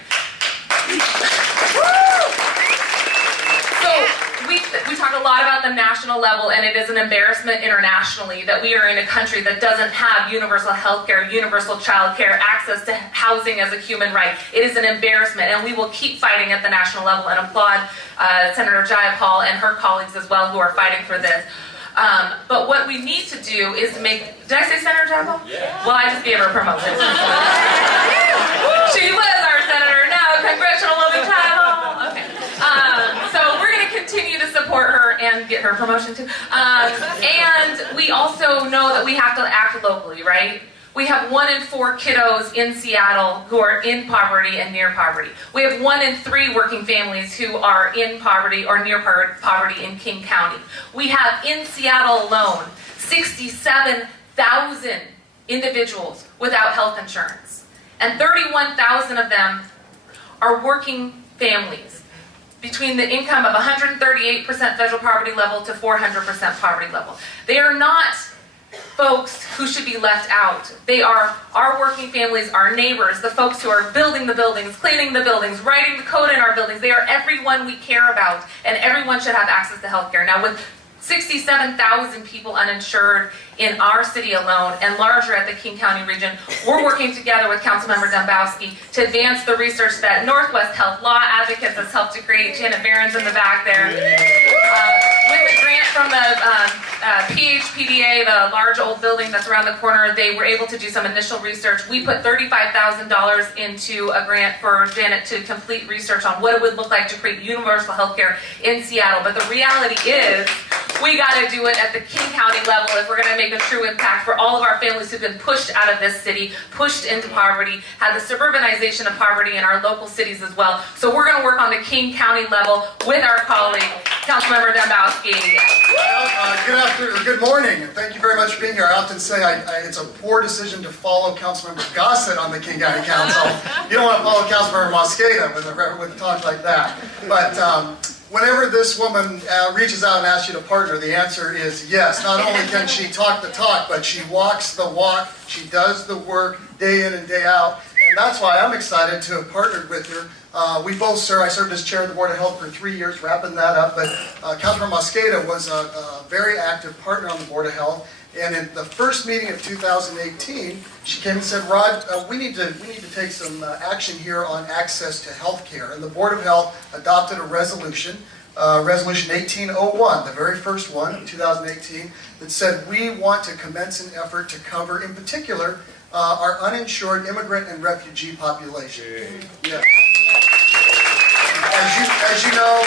We talk a lot about the national level, and it is an embarrassment internationally that we are in a country that doesn't have universal health care, universal child care, access to housing as a human right. It is an embarrassment, and we will keep fighting at the national level, and applaud Senator Jayapal and her colleagues as well who are fighting for this. But what we need to do is to make... Did I say Senator Jayapal? Yeah. Well, I just gave her a promotion. She was our senator, now congressional woman Jayapal. Okay. So we're going to continue to support her and get her promotion too. And we also know that we have to act locally, right? We have 1 in 4 kiddos in Seattle who are in poverty and near poverty. We have 1 in 3 working families who are in poverty or near poverty in King County. We have in Seattle alone 67,000 individuals without health insurance. And 31,000 of them are working families between the income of 138% federal poverty level to 400% poverty level. They are not folks who should be left out. They are our working families, our neighbors, the folks who are building the buildings, cleaning the buildings, writing the code in our buildings. They are everyone we care about, and everyone should have access to health care. Now, with 67,000 people uninsured in our city alone and larger at the King County region, we're working together with Councilmember Dombowski to advance the research that Northwest Health Law Advocates has helped to create. Janet Barron's in the back there. With a grant from the PHPDA, the large old building that's around the corner, they were able to do some initial research. We put $35,000 into a grant for Janet to complete research on what it would look like to create universal health care in Seattle. But the reality is, we got to do it at the King County level if we're going to make a true impact for all of our families who've been pushed out of this city, pushed into poverty, had the suburbanization of poverty in our local cities as well. So we're going to work on the King County level with our colleague, Councilmember Dombowski. Good afternoon, or good morning, and thank you very much for being here. I often say it's a poor decision to follow Councilmember Gossett on the King County Council. You don't want to follow Councilmember Mosqueda with talk like that. But whenever this woman reaches out and asks you to partner, the answer is yes. Not only can she talk the talk, but she walks the walk. She does the work day in and day out. And that's why I'm excited to have partnered with her. We both serve. I served as chair of the Board of Health for 3 years, wrapping that up. But Councilmember Mosqueda was a very active partner on the Board of Health. And in the first meeting of 2018, she came and said, Rod, we need to take some action here on access to health care. And the Board of Health adopted a resolution, Resolution 1801, the very first one in 2018, that said we want to commence an effort to cover, in particular, our uninsured immigrant and refugee population. Yes. As you know,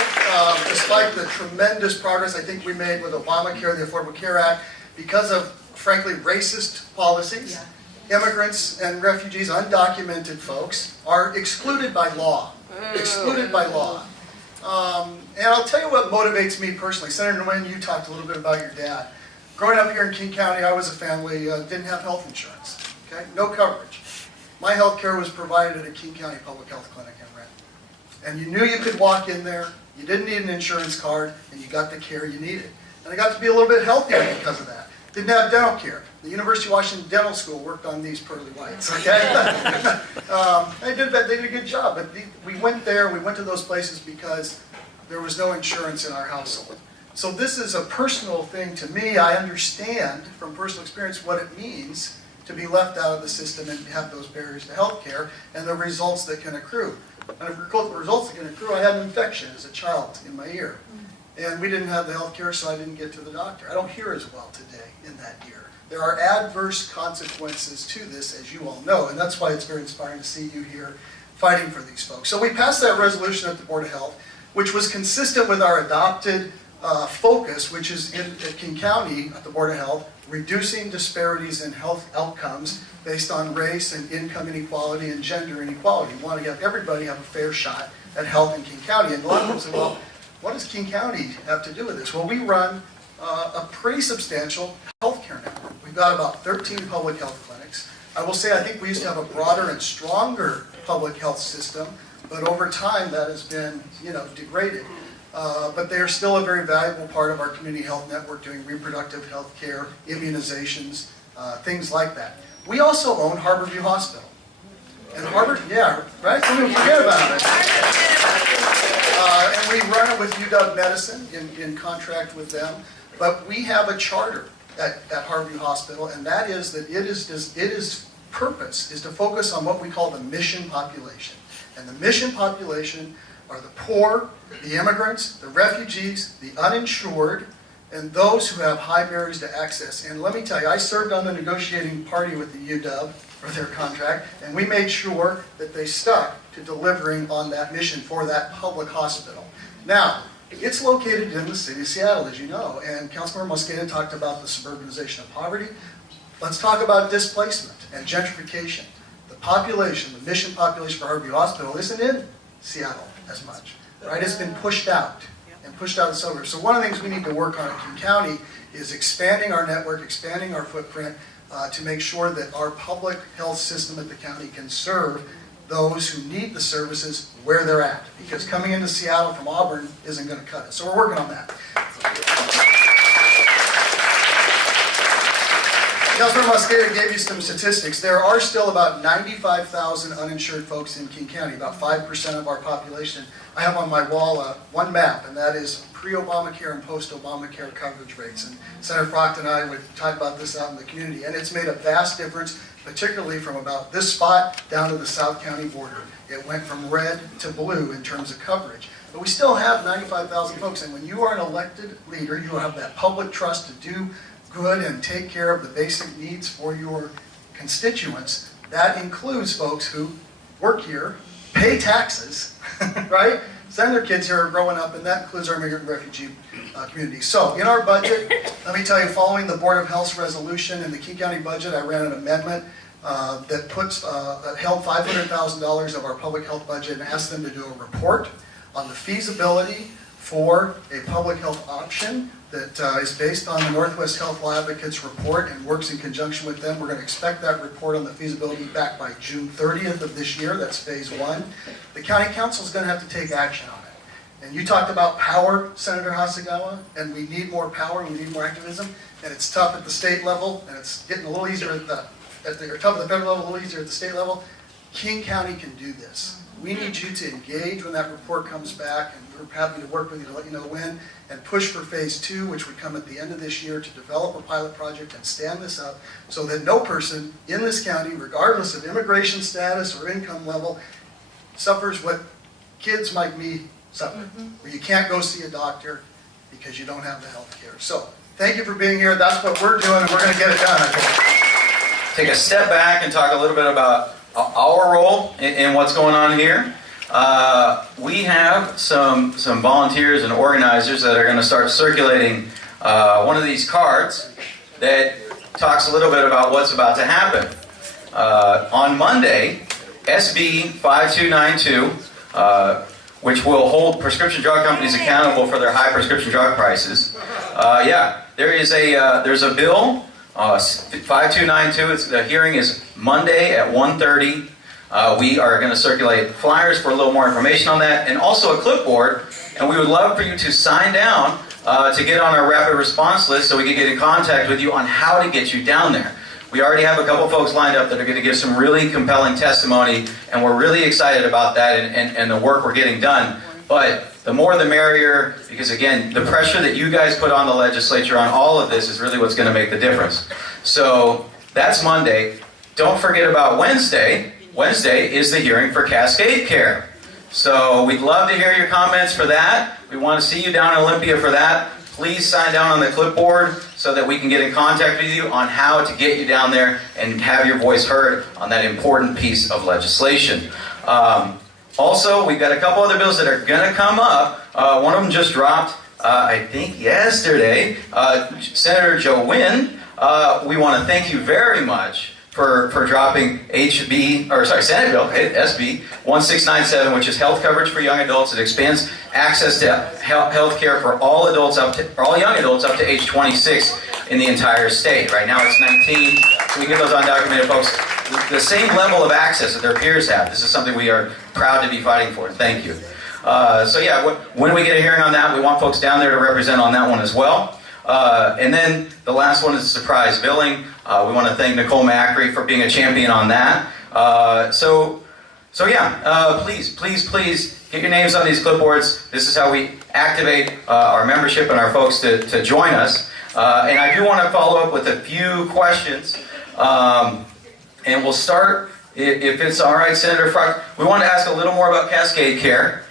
despite the tremendous progress I think we made with Obamacare, the Affordable Care Act, because of, frankly, racist policies immigrants and refugees, undocumented folks, are excluded by law. Excluded by law. And I'll tell you what motivates me personally. Senator Nguyen, you talked a little bit about your dad. Growing up here in King County, I was a family, didn't have health insurance, okay? No coverage. My health care was provided at a King County Public Health Clinic in Renton. And you knew you could walk in there, you didn't need an insurance card, and you got the care you needed. And I got to be a little bit healthier because of that. Didn't have dental care. The University of Washington Dental School worked on these pearly whites, okay? They did a good job, but we went there, we went to those places because there was no insurance in our household. So this is a personal thing to me. I understand from personal experience what it means to be left out of the system and have those barriers to health care and the results that can accrue. And the results that can accrue, I had an infection as a child in my ear. And we didn't have the health care, so I didn't get to the doctor. I don't hear as well today in that ear. There are adverse consequences to this, as you all know, and that's why it's very inspiring to see you here fighting for these folks. So we passed that resolution at the Board of Health, which was consistent with our adopted focus, which is at King County at the Board of Health, reducing disparities in health outcomes based on race and income inequality and gender inequality. We want to have everybody have a fair shot at health in King County. And a lot of people say, well, what does King County have to do with this? Well, we run a pretty substantial healthcare network. We've got about 13 public health clinics. I will say I think we used to have a broader and stronger public health system, but over time that has been, degraded. But they are still a very valuable part of our community health network, doing reproductive health care, immunizations, things like that. We also own Harborview Hospital. And yeah, right? Don't forget about it. And we run it with UW Medicine in contract with them. But we have a charter at Harborview Hospital, and that is that its purpose is to focus on what we call the mission population. And the mission population are the poor, the immigrants, the refugees, the uninsured, and those who have high barriers to access. And let me tell you, I served on the negotiating party with the UW for their contract, and we made sure that they stuck to delivering on that mission for that public hospital. Now, it's located in the city of Seattle, as you know, and Councilmember Mosqueda talked about the suburbanization of poverty. Let's talk about displacement and gentrification. The population, the mission population for Harborview Hospital isn't in Seattle as much, right? It's been pushed out and pushed out in suburbs. So one of the things we need to work on at King County is expanding our network, expanding our footprint to make sure that our public health system at the county can serve those who need the services where they're at. Because coming into Seattle from Auburn isn't going to cut it. So we're working on that. Councilmember Mosqueda gave you some statistics. There are still about 95,000 uninsured folks in King County, about 5% of our population. I have on my wall one map, and that is pre-Obamacare and post-Obamacare coverage rates. And Senator Frocht and I would talk about this out in the community, and it's made a vast difference, particularly from about this spot down to the South County border. It went from red to blue in terms of coverage. But we still have 95,000 folks, and when you are an elected leader, you have that public trust to do good and take care of the basic needs for your constituents. That includes folks who work here, pay taxes, right? Send their kids here, are growing up, and that includes our immigrant and refugee community. So in our budget, let me tell you, following the Board of Health's resolution in the King County budget, I ran an amendment that held $500,000 of our public health budget and asked them to do a report on the feasibility for a public health option that is based on the Northwest Health Law Advocates report and works in conjunction with them. We're going to expect that report on the feasibility back by June 30th of this year. That's phase one. The county council is going to have to take action on it. And you talked about power, Senator Hasegawa, and we need more power, we need more activism, and it's tough at the state level, and it's getting a little easier or tough at the federal level, a little easier at the state level. King County can do this. We need you to engage when that report comes back, and we're happy to work with you to let you know when, and push for phase two, which would come at the end of this year, to develop a pilot project and stand this up so that no person in this county, regardless of immigration status or income level, suffers what kids like me suffer, where you can't go see a doctor because you don't have the health care. So thank you for being here. That's what we're doing, and we're going to get it done, I think. Take a step back and talk a little bit about our role in what's going on here. We have some volunteers and organizers that are going to start circulating one of these cards that talks a little bit about what's about to happen. On Monday, SB 5292, which will hold prescription drug companies accountable for their high prescription drug prices. There's a bill, 5292. The hearing is Monday at 1:30. We are going to circulate flyers for a little more information on that, and also a clipboard. And we would love for you to sign down to get on our rapid response list so we can get in contact with you on how to get you down there. We already have a couple folks lined up that are going to give some really compelling testimony, and we're really excited about that and the work we're getting done. But the more the merrier, because again, the pressure that you guys put on the legislature on all of this is really what's going to make the difference. So that's Monday. Don't forget about Wednesday. Wednesday is the hearing for Cascade Care. So we'd love to hear your comments for that. We want to see you down in Olympia for that. Please sign down on the clipboard so that we can get in contact with you on how to get you down there and have your voice heard on that important piece of legislation. Also, we've got a couple other bills that are going to come up. One of them just dropped, I think, yesterday. Senator Joe Wynn, we want to thank you very much for dropping Senate Bill, SB 1697, which is health coverage for young adults. It expands access to health care for all young adults up to age 26 in the entire state. Right now it's 19, so we give those undocumented folks the same level of access that their peers have. This is something we are proud to be fighting for. Thank you. When we get a hearing on that, we want folks down there to represent on that one as well. And then the last one is surprise billing. We want to thank Nicole Macri for being a champion on that. Please get your names on these clipboards. This is how we activate our membership and our folks to join us. And I do want to follow up with a few questions. And we'll start, if it's all right, Senator Fruck, we want to ask a little more about Cascade Care.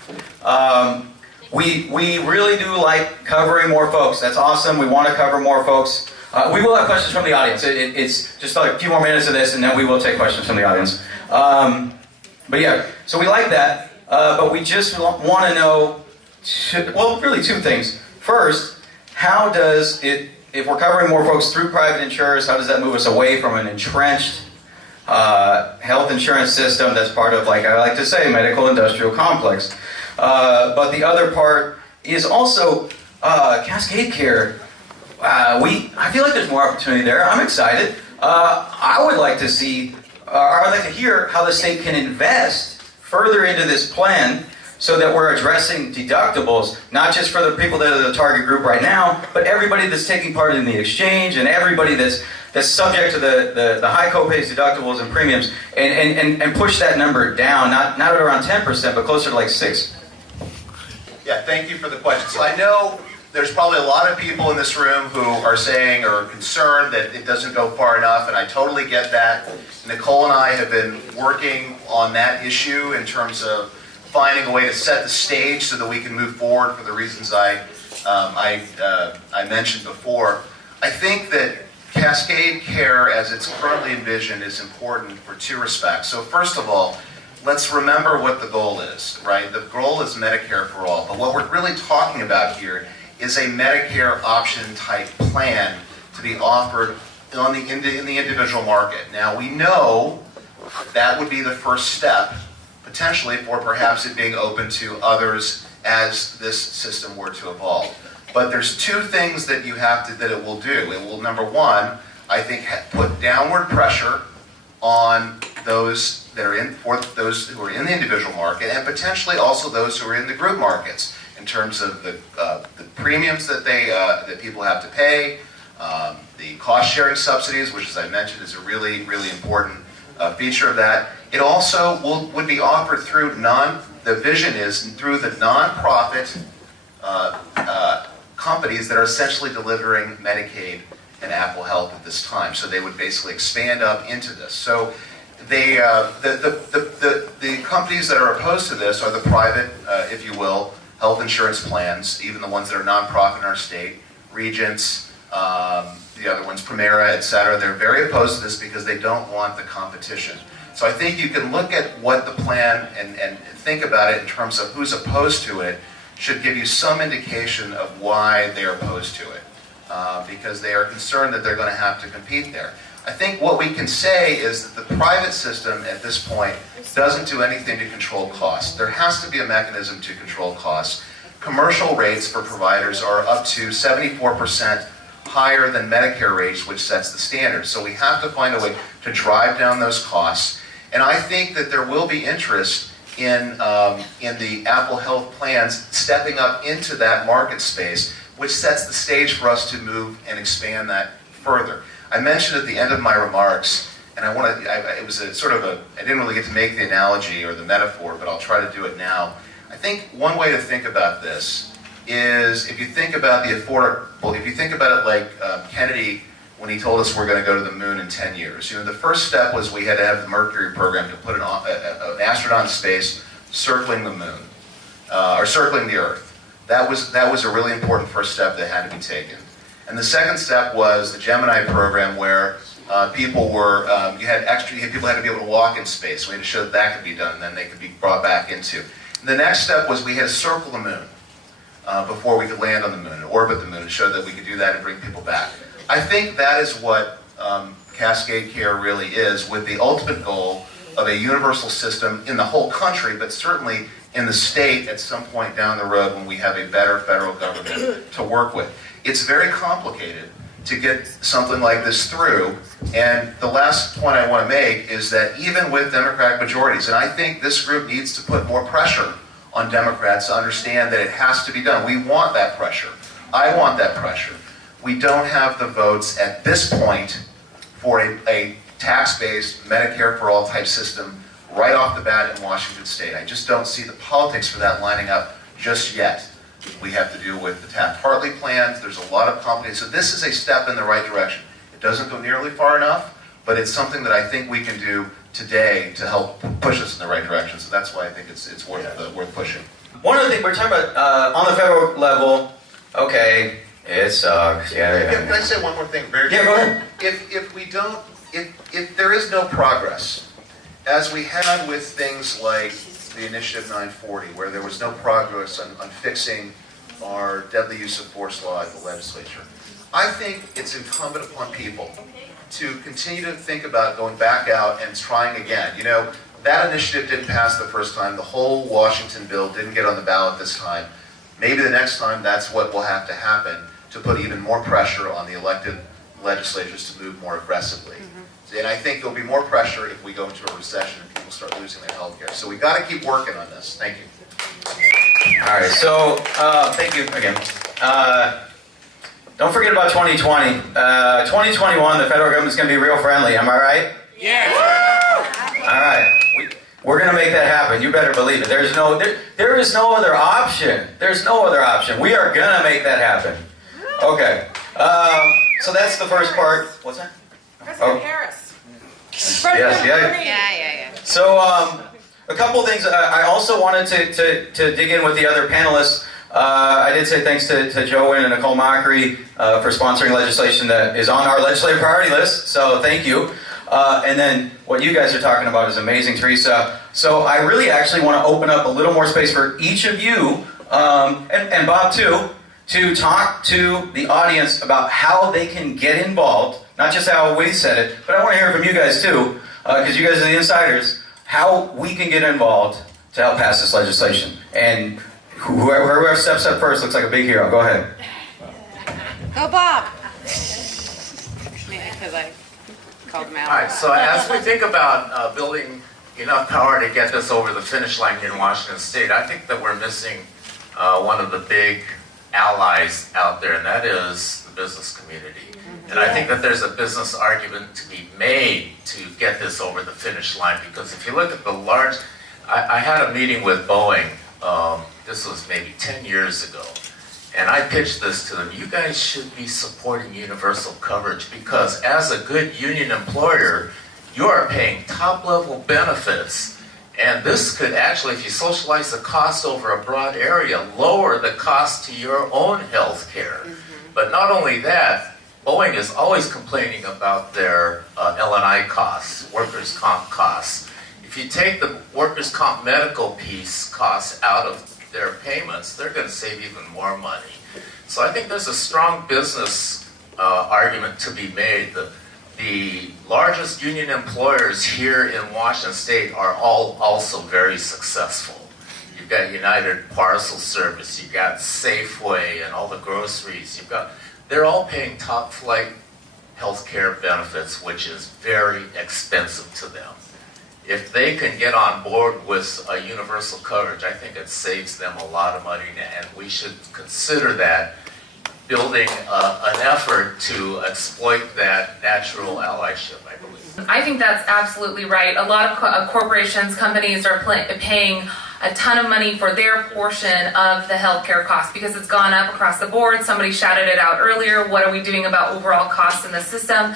We really do like covering more folks. That's awesome. We want to cover more folks. We will have questions from the audience. It's just like a few more minutes of this, and then we will take questions from the audience. So we like that. But we just want to know, really two things. First, how does it, if we're covering more folks through private insurers, how does that move us away from an entrenched health insurance system that's part of, like I like to say, medical industrial complex? But the other part is also Cascade Care. I feel like there's more opportunity there. I'm excited. I would like to see, or I'd like to hear how the state can invest further into this plan so that we're addressing deductibles, not just for the people that are the target group right now, but everybody that's taking part in the exchange and everybody that's subject to the high copays, deductibles, and premiums, and push that number down, not at around 10%, but closer to like 6%. Yeah, thank you for the question. So I know there's probably a lot of people in this room who are saying or are concerned that it doesn't go far enough, and I totally get that. Nicole and I have been working on that issue in terms of finding a way to set the stage so that we can move forward for the reasons I mentioned before. I think that Cascade Care, as it's currently envisioned, is important for two respects. So first of all, let's remember what the goal is, right? The goal is Medicare for all, but what we're really talking about here is a Medicare option type plan to be offered in the individual market. Now we know that would be the first step, potentially, for perhaps it being open to others as this system were to evolve. But there's two things that that it will do. It will, number one, I think, put downward pressure on those that are for those who are in the individual market, and potentially also those who are in the group markets in terms of the premiums that that people have to pay, the cost-sharing subsidies, which, as I mentioned, is a really, really important feature of that. It also would be offered through the vision is through the nonprofit companies that are essentially delivering Medicaid and Apple Health at this time. So they would basically expand up into this. So the companies that are opposed to this are the private, if you will, health insurance plans, even the ones that are nonprofit in our state, Regents, the other ones, Primera, et cetera. They're very opposed to this because they don't want the competition. So I think you can look at what the plan and think about it in terms of who's opposed to it should give you some indication of why they're opposed to it. Because they are concerned that they're going to have to compete there. I think what we can say is that the private system at this point doesn't do anything to control costs. There has to be a mechanism to control costs. Commercial rates for providers are up to 74% higher than Medicare rates, which sets the standard. So we have to find a way to drive down those costs. And I think that there will be interest in the Apple Health plans stepping up into that market space, which sets the stage for us to move and expand that further. I mentioned at the end of my remarks, and it was I didn't really get to make the analogy or the metaphor, but I'll try to do it now. I think one way to think about this is if you think about if you think about it like Kennedy when he told us we're going to go to the moon in 10 years. The first step was we had to have the Mercury program to put an astronaut in space circling the moon, or circling the Earth. That was a really important first step that had to be taken. And the second step was the Gemini program, where people had to be able to walk in space. We had to show that could be done, and then they could be brought back into. And the next step was we had to circle the moon before we could land on the moon and orbit the moon and show that we could do that and bring people back. I think that is what Cascade Care really is, with the ultimate goal of a universal system in the whole country, but certainly in the state at some point down the road when we have a better federal government to work with. It's very complicated to get something like this through, and the last point I want to make is that even with Democratic majorities, and I think this group needs to put more pressure on Democrats to understand that it has to be done. We want that pressure. I want that pressure. We don't have the votes at this point for a tax-based Medicare for all type system right off the bat in Washington State. I just don't see the politics for that lining up just yet. We have to deal with the Taft-Hartley plan. There's a lot of complications. So this is a step in the right direction. It doesn't go nearly far enough, but it's something that I think we can do today to help push us in the right direction. So that's why I think it's worth pushing. One of the things we're talking about on the federal level, okay, it sucks. Yeah. Can I say one more thing? Very go ahead. If there is no progress, as we had with things like the Initiative 940, where there was no progress on fixing our deadly use of force law at the legislature, I think it's incumbent upon people to continue to think about going back out and trying again. That initiative didn't pass the first time. The whole Washington bill didn't get on the ballot this time. Maybe the next time that's what will have to happen to put even more pressure on the elected legislatures to move more aggressively. And I think there'll be more pressure if we go into a recession and people start losing their health care. So we've got to keep working on this. Thank you. All right, so thank you again. Don't forget about 2020. 2021, the federal government's going to be real friendly. Am I right? Yes. All right. We're going to make that happen. You better believe it. There is no other option. There's no other option. We are going to make that happen. Okay. So that's the first part. What's that? President Harris. Yes, yeah. So a couple things. I also wanted to dig in with the other panelists. I did say thanks to Joe Wynn and Nicole Mockery for sponsoring legislation that is on our legislative priority list. So thank you. And then what you guys are talking about is amazing, Teresa. So I really actually want to open up a little more space for each of you, and Bob too, to talk to the audience about how they can get involved. Not just how we said it, but I want to hear from you guys too, because you guys are the insiders, how we can get involved to help pass this legislation. And whoever steps up first looks like a big hero. Go ahead. Go Bob. Because I called him out. All right, so as we think about building enough power to get this over the finish line in Washington State, I think that we're missing one of the big allies out there, and that is the business community. And I think that there's a business argument to be made to get this over the finish line, because if you look at the large, I had a meeting with Boeing, this was maybe 10 years ago, and I pitched this to them. You guys should be supporting universal coverage, because as a good union employer, you are paying top-level benefits, and this could actually, if you socialize the cost over a broad area, lower the cost to your own health care. But not only that, Boeing is always complaining about their L&I costs, workers' comp costs. If you take the workers' comp medical piece costs out of their payments, they're going to save even more money. So I think there's a strong business argument to be made. the largest union employers here in Washington State are all also very successful. You've got United Parcel Service, you've got Safeway and all the groceries, they're all paying top flight health care benefits, which is very expensive to them. If they can get on board with a universal coverage, I think it saves them a lot of money, and we should consider that, building an effort to exploit that natural allyship, I believe. I think that's absolutely right. A lot of corporations, companies are paying a ton of money for their portion of the healthcare cost because it's gone up across the board. Somebody shouted it out earlier. What are we doing about overall costs in the system?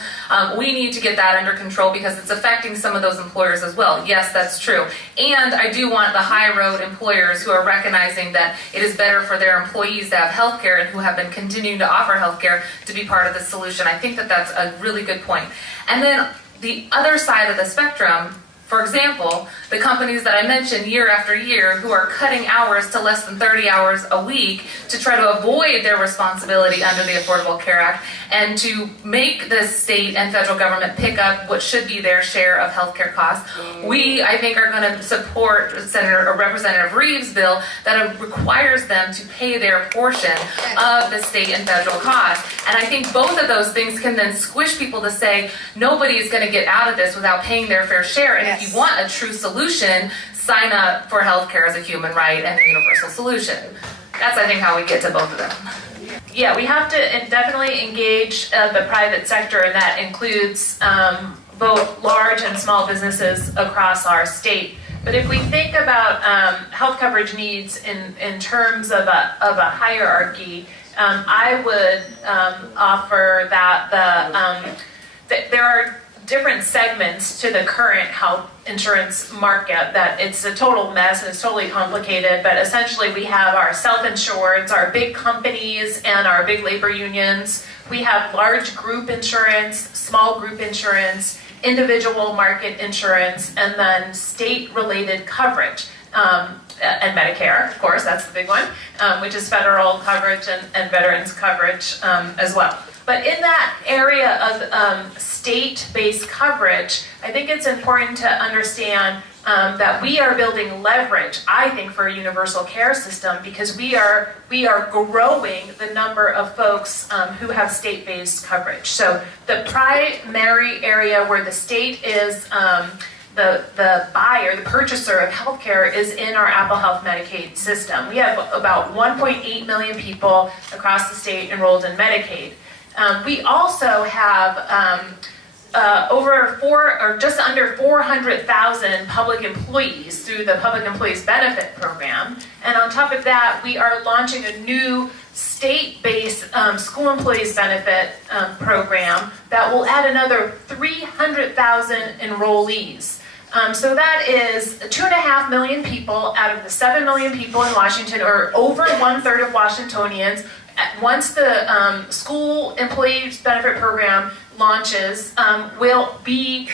We need to get that under control because it's affecting some of those employers as well. Yes, that's true. And I do want the high road employers who are recognizing that it is better for their employees to have healthcare and who have been continuing to offer healthcare to be part of the solution. I think that that's a really good point. And then the other side of the spectrum, for example, the companies that I mentioned year after year who are cutting hours to less than 30 hours a week to try to avoid their responsibility under the Affordable Care Act and to make the state and federal government pick up what should be their share of healthcare costs. We, I think, are going to support Senator or Representative Reeves' bill that requires them to pay their portion of the state and federal costs. And I think both of those things can then squish people to say nobody is going to get out of this without paying their fair share. And if you want a true solution, sign up for healthcare as a human right and a universal solution. That's, I think, how we get to both of them. Yeah, we have to definitely engage the private sector, and that includes both large and small businesses across our state. But if we think about health coverage needs in terms of a hierarchy, I would offer that there are different segments to the current health insurance market, that it's a total mess and it's totally complicated, but essentially we have our self-insureds, our big companies and our big labor unions. We have large group insurance, small group insurance, individual market insurance, and then state-related coverage. And Medicare, of course, that's the big one, which is federal coverage and veterans coverage as well. But in that area of state-based coverage, I think it's important to understand that we are building leverage, I think, for a universal care system because we are growing the number of folks who have state-based coverage. So the primary area where the state is the buyer, the purchaser of healthcare is in our Apple Health Medicaid system. We have about 1.8 million people across the state enrolled in Medicaid. We also have just under 400,000 public employees through the Public Employees Benefit Program. And on top of that, we are launching a new state-based school employees benefit program that will add another 300,000 enrollees. So that is 2.5 million people out of the 7 million people in Washington, or over 1/3 of Washingtonians. Once the school employees benefit program launches, will be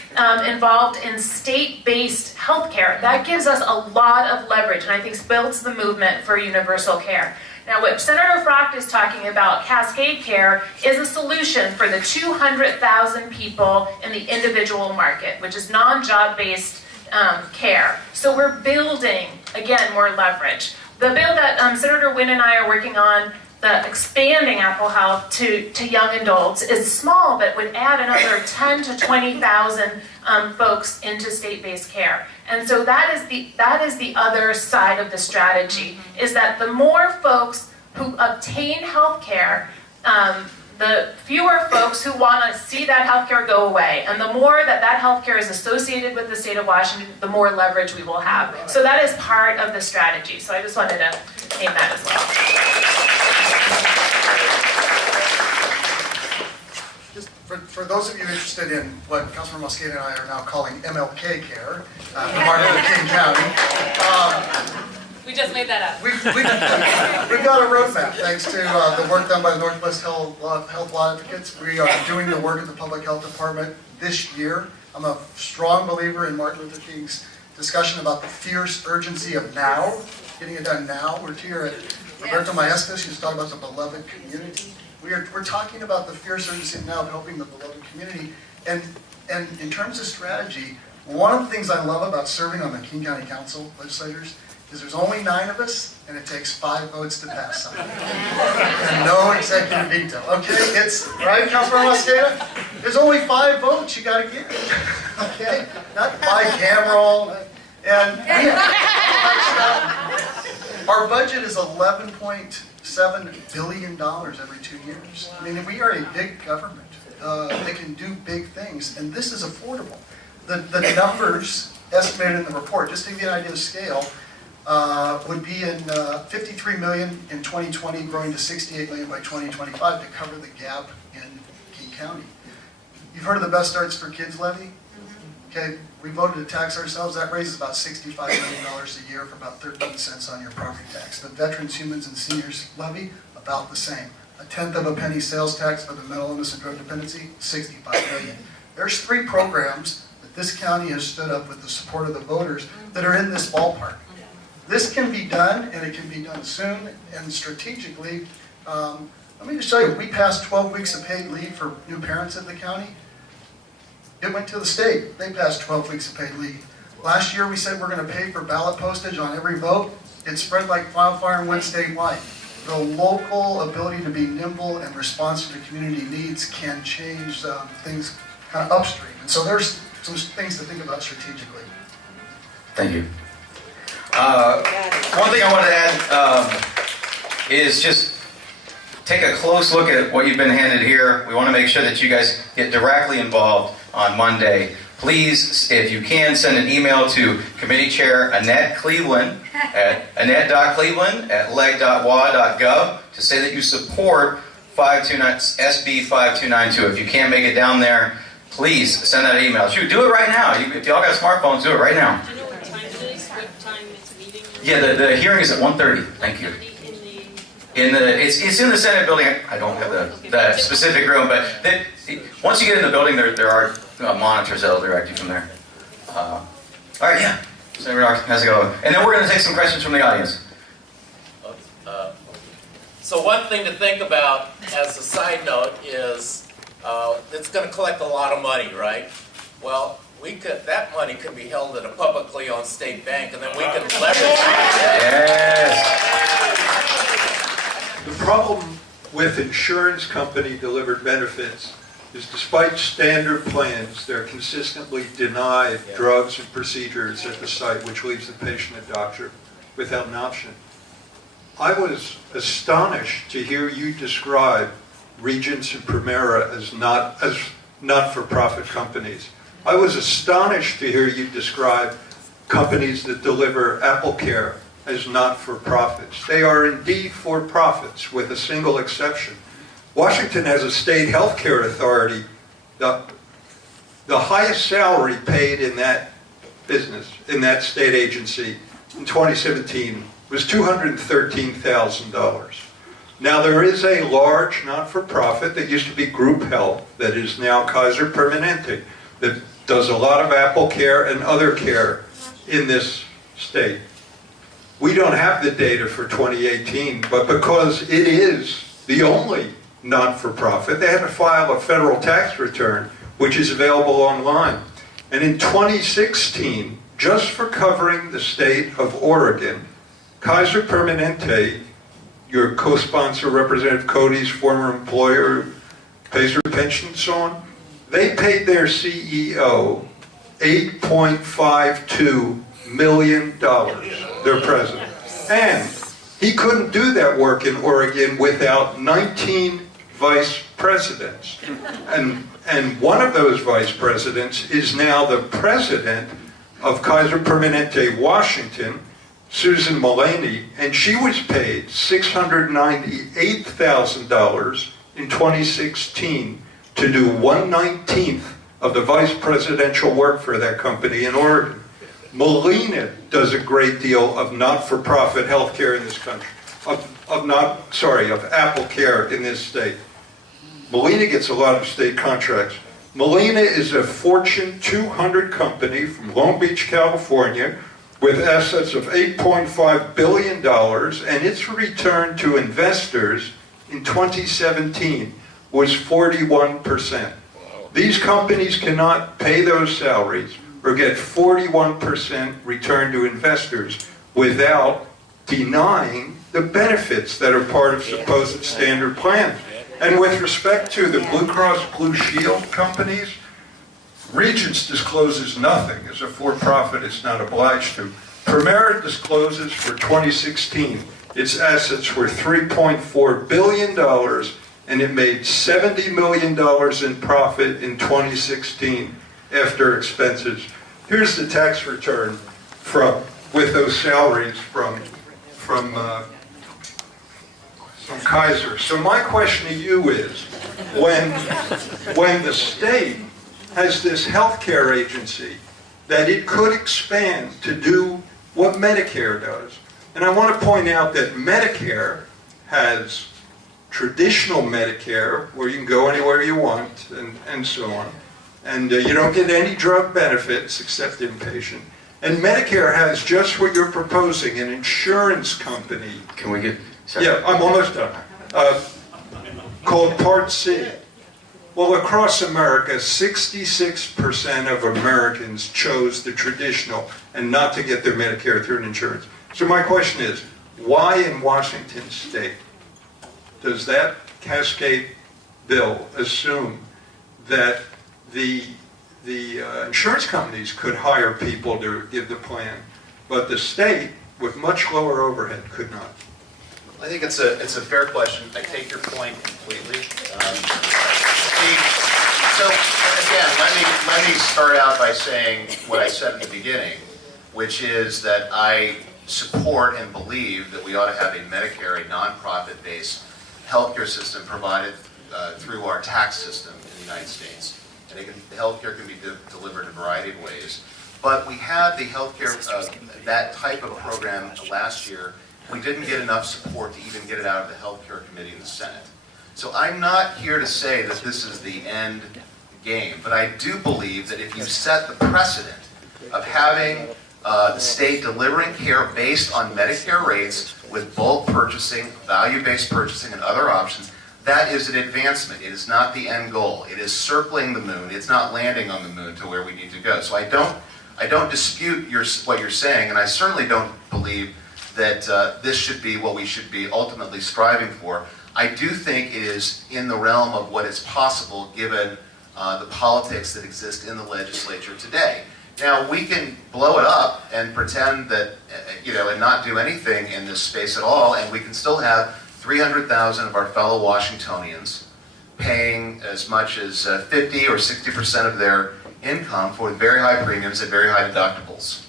involved in state-based healthcare. That gives us a lot of leverage, and I think builds the movement for universal care. Now, what Senator Frocht is talking about, Cascade Care, is a solution for the 200,000 people in the individual market, which is non-job-based care. So we're building, again, more leverage. The bill that Senator Wynn and I are working on, the expanding Apple Health to young adults, is small, but would add another 10 to 20,000 folks into state-based care. And so that is the other side of the strategy, is that the more folks who obtain health care, the fewer folks who want to see that health care go away. And the more that health care is associated with the state of Washington, the more leverage we will have. So that is part of the strategy. So I just wanted to name that as well. Just for those of you interested in what Councilmember Mosqueda and I are now calling MLK Care for Martin Luther King County, We just made that up. we've got a roadmap thanks to the work done by the Northwest Health Law Advocates. We are doing the work at the Public Health Department this year. I'm a strong believer in Martin Luther King's discussion about the fierce urgency of now, getting it done now. We're here at Roberto Maestas, who's talking about the beloved community. We're talking about the fierce urgency now of helping the beloved community And in terms of strategy, one of the things I love about serving on the King County Council legislators is there's only 9 of us, and it takes 5 votes to pass something. And no executive veto, okay? It's, right, Councilmember Mosqueda? There's only 5 votes you gotta get, okay? Not bicameral, and our budget is $11.7 billion every 2 years. I mean, we are a big government that can do big things, and this is affordable. The numbers estimated in the report, just to give you an idea of scale, would be in 53 million in 2020, growing to 68 million by 2025 to cover the gap in King County. You've heard of the Best Starts for Kids levy? Okay, we voted to tax ourselves. That raises about $65 million a year for about 13 cents on your property tax. The Veterans, Humans, and Seniors levy, about the same. 1/10 of a penny sales tax for the mental illness and drug dependency, $65 million. There's 3 programs that this county has stood up with the support of the voters that are in this ballpark. This can be done, and it can be done soon and strategically. Let me just show you, we passed 12 weeks of paid leave for new parents in the county. It went to the state. They passed 12 weeks of paid leave. Last year, we said we're going to pay for ballot postage on every vote. It spread like wildfire and went statewide. The local ability to be nimble and responsive to community needs can change things kind of upstream. And so there's some things to think about strategically. Thank you. One thing I wanted to add is just take a close look at what you've been handed here. We want to make sure that you guys get directly involved on Monday. Please, if you can, send an email to Committee Chair Annette Cleveland at annette.cleveland@leg.wa.gov to say that you support SB 5292. If you can't make it down there, please send that email. Shoot, do it right now. If y'all got smartphones, do it right now. Do you know what time it is? What time it's meeting? Yeah, the hearing is at 1:30. Thank you. It's in the Senate building. I don't have the specific room, but once you get in the building, there are monitors that'll direct you from there. All right, yeah. Senator Arthur, how's it going? And then we're going to take some questions from the audience. So one thing to think about as a side note is it's going to collect a lot of money, right? Well, that money could be held at a publicly owned state bank, and then we can leverage it. Yes. The problem with insurance company delivered benefits is despite standard plans, they're consistently denied drugs and procedures at the site, which leaves the patient and doctor without an option. I was astonished to hear you describe Regents and Primera as not-for-profit companies. I was astonished to hear you describe companies that deliver Apple Care as not-for-profits. They are indeed for-profits, with a single exception. Washington has a state health care authority. The highest salary paid in that business, in that state agency, in 2017 was $213,000. Now there is a large not-for-profit that used to be Group Health that is now Kaiser Permanente that does a lot of Apple Care and other care in this state. We don't have the data for 2018, but because it is the only not-for-profit, they had to file a federal tax return, which is available online. And in 2016, just for covering the state of Oregon, Kaiser Permanente, your co-sponsor, Representative Cody's former employer, pays her pension and so on, they paid their CEO $8.52 million, their president. And he couldn't do that work in Oregon without 19 vice presidents. And one of those vice presidents is now the president of Kaiser Permanente Washington, Susan Mullaney, and she was paid $698,000 in 2016 to do 1/19 of the vice presidential work for that company in Oregon. Molina does a great deal of not-for-profit health care in this country, of Apple Care in this state. Molina gets a lot of state contracts. Molina is a Fortune 200 company from Long Beach, California, with assets of $8.5 billion, and its return to investors in 2017 was 41%. These companies cannot pay those salaries or get 41% return to investors without denying the benefits that are part of supposed standard plans. And with respect to the Blue Cross Blue Shield companies, Regents discloses nothing. As a for-profit, it's not obliged to. Premera discloses for 2016, its assets were $3.4 billion, and it made $70 million in profit in 2016 after expenses. Here's the tax return with those salaries from Kaiser. So my question to you is, when the state has this healthcare agency that it could expand to do what Medicare does, and I want to point out that Medicare has traditional Medicare, where you can go anywhere you want, and so on, and you don't get any drug benefits except inpatient. And Medicare has just what you're proposing, an insurance company. Can we get... Sorry. Yeah, I'm almost done. Called Part C. Well, across America, 66% of Americans chose the traditional and not to get their Medicare through an insurance. So my question is, why in Washington State does that Cascade bill assume that the insurance companies could hire people to give the plan, but the state, with much lower overhead, could not? I think it's a fair question. I take your point completely. So again, let me start out by saying what I said in the beginning, which is that I support and believe that we ought to have a Medicare, a nonprofit-based healthcare system provided through our tax system in the United States. And healthcare can be delivered in a variety of ways. But we had the healthcare, that type of program last year. We didn't get enough support to even get it out of the healthcare committee in the Senate. So I'm not here to say that this is the end game, but I do believe that if you set the precedent of having the state delivering care based on Medicare rates with bulk purchasing, value-based purchasing, and other options, that is an advancement. It is not the end goal. It is circling the moon. It's not landing on the moon to where we need to go. So I don't dispute what you're saying, and I certainly don't believe that this should be what we should be ultimately striving for. I do think it is in the realm of what is possible given the politics that exist in the legislature today. Now, we can blow it up and pretend that, and not do anything in this space at all, and we can still have 300,000 of our fellow Washingtonians paying as much as 50 or 60% of their income for very high premiums and very high deductibles.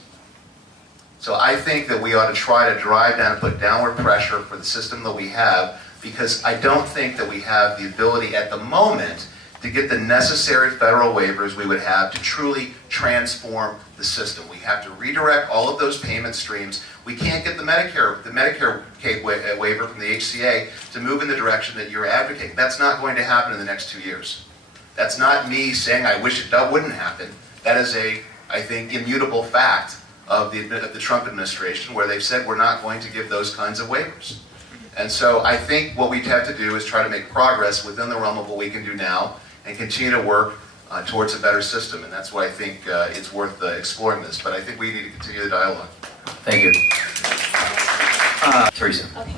So I think that we ought to try to drive down and put downward pressure for the system that we have, because I don't think that we have the ability at the moment to get the necessary federal waivers we would have to truly transform the system. We have to redirect all of those payment streams. We can't get the Medicare waiver from the HCA to move in the direction that you're advocating. That's not going to happen in the next 2 years. That's not me saying I wish it wouldn't happen. That is I think, immutable fact of the Trump administration, where they've said we're not going to give those kinds of waivers. And so I think what we have to do is try to make progress within the realm of what we can do now and continue to work towards a better system. And that's why I think it's worth exploring this. But I think we need to continue the dialogue. Thank you. Teresa. Okay.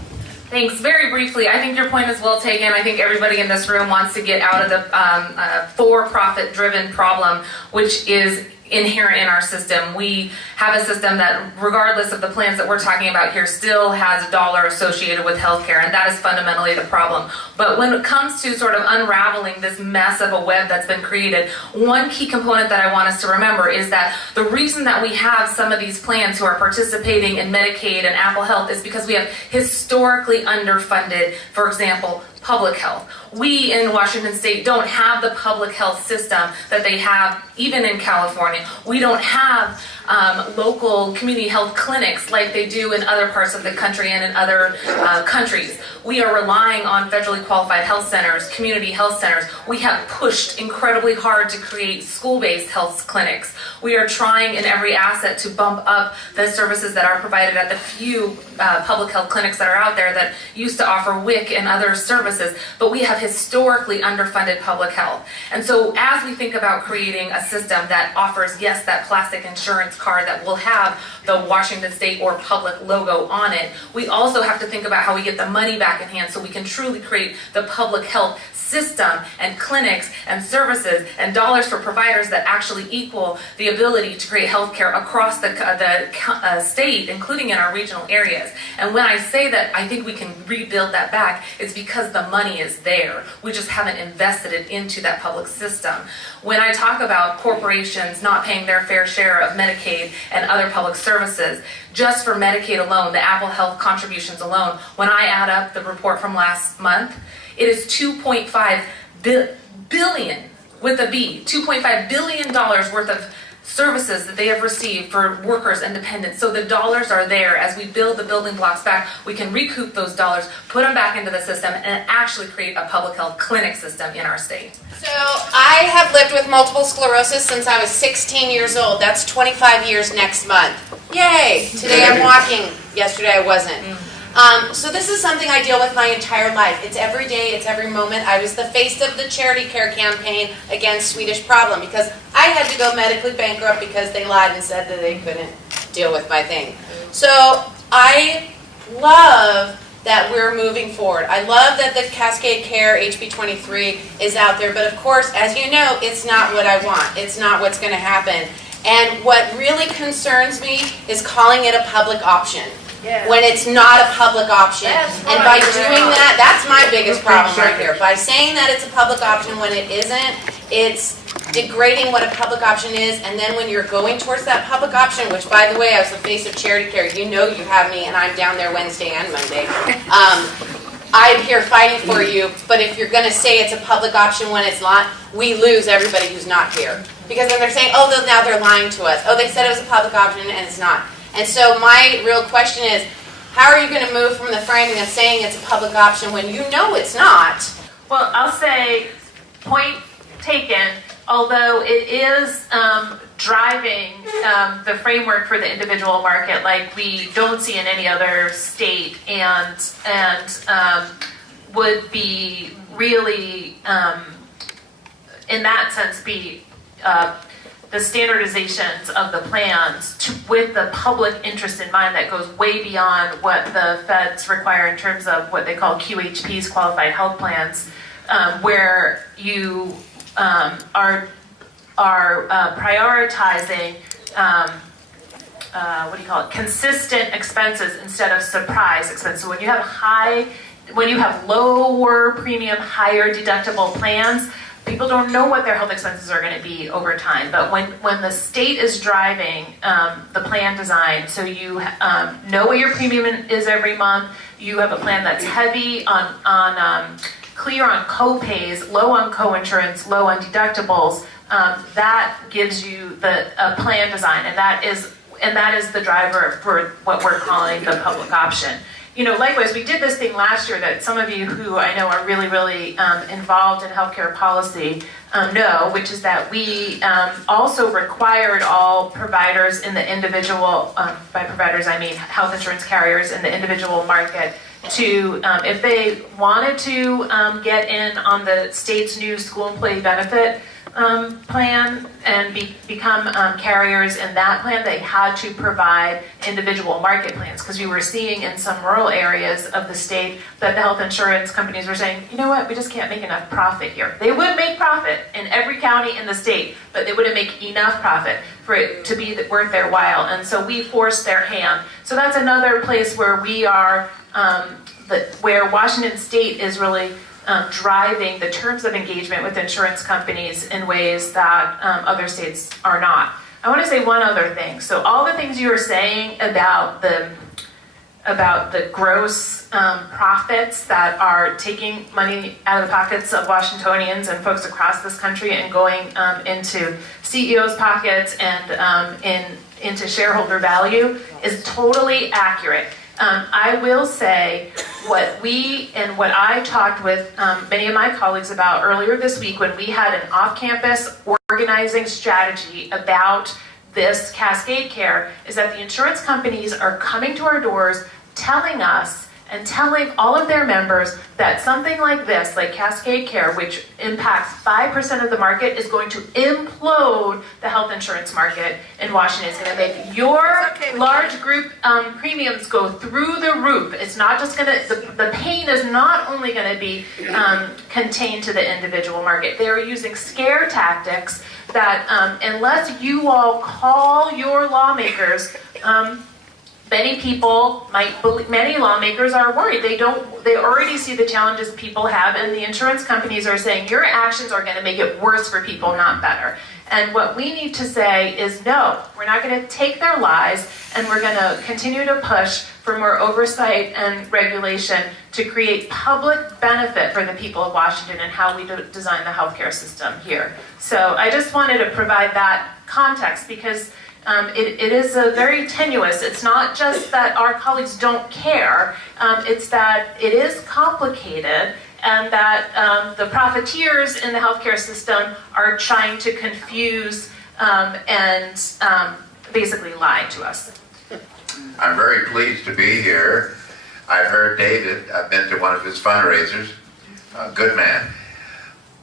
Thanks. Very briefly, I think your point is well taken. I think everybody in this room wants to get out of the for-profit driven problem, which is inherent in our system. We have a system that, regardless of the plans that we're talking about here, still has a dollar associated with healthcare, and that is fundamentally the problem. But when it comes to sort of unraveling this mess of a web that's been created, one key component that I want us to remember is that the reason that we have some of these plans who are participating in Medicaid and Apple Health is because we have historically underfunded, for example, public health. We in Washington State don't have the public health system that they have even in California. We don't have local community health clinics like they do in other parts of the country and in other countries. We are relying on federally qualified health centers, community health centers. We have pushed incredibly hard to create school-based health clinics. We are trying in every asset to bump up the services that are provided at the few public health clinics that are out there that used to offer WIC and other services. But we have historically underfunded public health. And so as we think about creating a system that offers, yes, that plastic insurance card that will have the Washington State or public logo on it, we also have to think about how we get the money back in hand so we can truly create the public health system and clinics and services and dollars for providers that actually equal the ability to create healthcare across the state, including in our regional areas. And when I say that I think we can rebuild that back, it's because the money is there. We just haven't invested it into that public system. When I talk about corporations not paying their fair share of Medicaid and other public services, just for Medicaid alone, the Apple Health contributions alone, when I add up the report from last month, it is $2.5 billion with a B, $2.5 billion worth of services that they have received for workers and dependents. So the dollars are there. As we build the building blocks back, we can recoup those dollars, put them back into the system, and actually create a public health clinic system in our state. So I have lived with multiple sclerosis since I was 16 years old. That's 25 years next month. Yay! Today I'm walking. Yesterday I wasn't. So this is something I deal with my entire life. It's every day, it's every moment. I was the face of the charity care campaign against Swedish Problem because I had to go medically bankrupt because they lied and said that they couldn't deal with my thing. So I love that we're moving forward. I love that the Cascade Care HB 23 is out there, but of course, as you know, it's not what I want. It's not what's going to happen. And what really concerns me is calling it a public option. Yeah. When it's not a public option. And by doing that, that's my biggest problem right here. By saying that it's a public option when it isn't, it's degrading what a public option is. And then when you're going towards that public option, which by the way, I was the face of charity care, you know you have me and I'm down there Wednesday and Monday. I'm here fighting for you, but if you're going to say it's a public option when it's not, we lose everybody who's not here. Because then they're saying, oh, now they're lying to us. Oh, they said it was a public option and it's not. And so my real question is, how are you going to move from the framing of saying it's a public option when you know it's not? Well, I'll say, point taken, although it is driving the framework for the individual market like we don't see in any other state and would be really, in that sense, be the standardizations of the plans with the public interest in mind that goes way beyond what the feds require in terms of what they call QHPs, qualified health plans, where you are prioritizing consistent expenses instead of surprise expenses. So when you have lower premium, higher deductible plans, people don't know what their health expenses are going to be over time. But when the state is driving the plan design, so you know what your premium is every month, you have a plan that's heavy on clear on co-pays, low on co-insurance, low on deductibles, that gives you a plan design, and that is the driver for what we're calling the public option. You know, likewise, we did this thing last year that some of you who I know are really, really involved in healthcare policy know, which is that we also required all providers in the individual, by providers I mean health insurance carriers in the individual market, to, if they wanted to get in on the state's new school employee benefit plan and become carriers in that plan, they had to provide individual market plans, because we were seeing in some rural areas of the state that the health insurance companies were saying, you know what, we just can't make enough profit here. They would make profit in every county in the state, but they wouldn't make enough profit for it to be worth their while, and so we forced their hand. So that's another place where we are, where Washington State is really driving the terms of engagement with insurance companies in ways that other states are not. I want to say one other thing. So all the things you were saying about the gross profits that are taking money out of the pockets of Washingtonians and folks across this country and going into CEOs' pockets and into shareholder value is totally accurate. I will say what I talked with many of my colleagues about earlier this week when we had an off-campus organizing strategy about this Cascade Care is that the insurance companies are coming to our doors telling us and telling all of their members that something like this, like Cascade Care, which impacts 5% of the market, is going to implode the health insurance market in Washington. It's going to make your large group premiums go through the roof. It's not just going to, the pain is not only going to be contained to the individual market. They are using scare tactics that unless you all call your lawmakers, many lawmakers are worried. They already see the challenges people have, and the insurance companies are saying your actions are going to make it worse for people, not better. And what we need to say is no, we're not going to take their lies, and we're going to continue to push for more oversight and regulation to create public benefit for the people of Washington and how we design the healthcare system here. So I just wanted to provide that context because it is a very tenuous. It's not just that our colleagues don't care, it's that it is complicated and that the profiteers in the healthcare system are trying to confuse and basically lie to us. I'm very pleased to be here. I've heard David, I've been to one of his fundraisers, good man.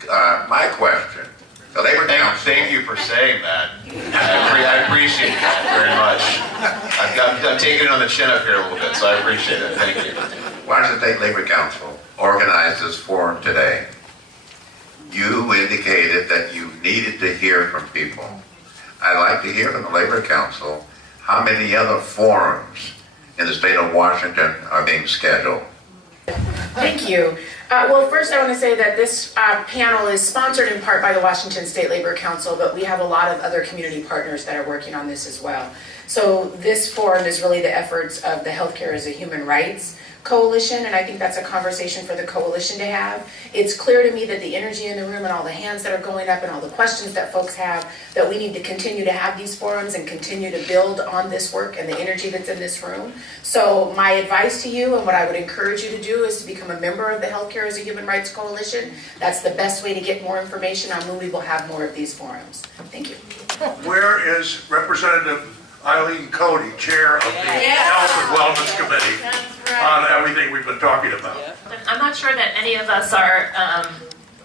My question, the Labor Council... Thank you for saying that. I appreciate that very much. I'm taking it on the chin up here a little bit, so I appreciate it. Thank you. Washington State Labor Council organized this forum today. You indicated that you needed to hear from people. I'd like to hear from the Labor Council how many other forums in the state of Washington are being scheduled. Thank you. Well, first I want to say that this panel is sponsored in part by the Washington State Labor Council, but we have a lot of other community partners that are working on this as well. So this forum is really the efforts of the Healthcare as a Human Rights Coalition, and I think that's a conversation for the coalition to have. It's clear to me that the energy in the room and all the hands that are going up and all the questions that folks have, that we need to continue to have these forums and continue to build on this work and the energy that's in this room. So my advice to you and what I would encourage you to do is to become a member of the Healthcare as a Human Rights Coalition. That's the best way to get more information on when we will have more of these forums. Thank you. Where is Representative Eileen Cody, chair of the Health and Wellness Committee, on everything we've been talking about? I'm not sure that any of us are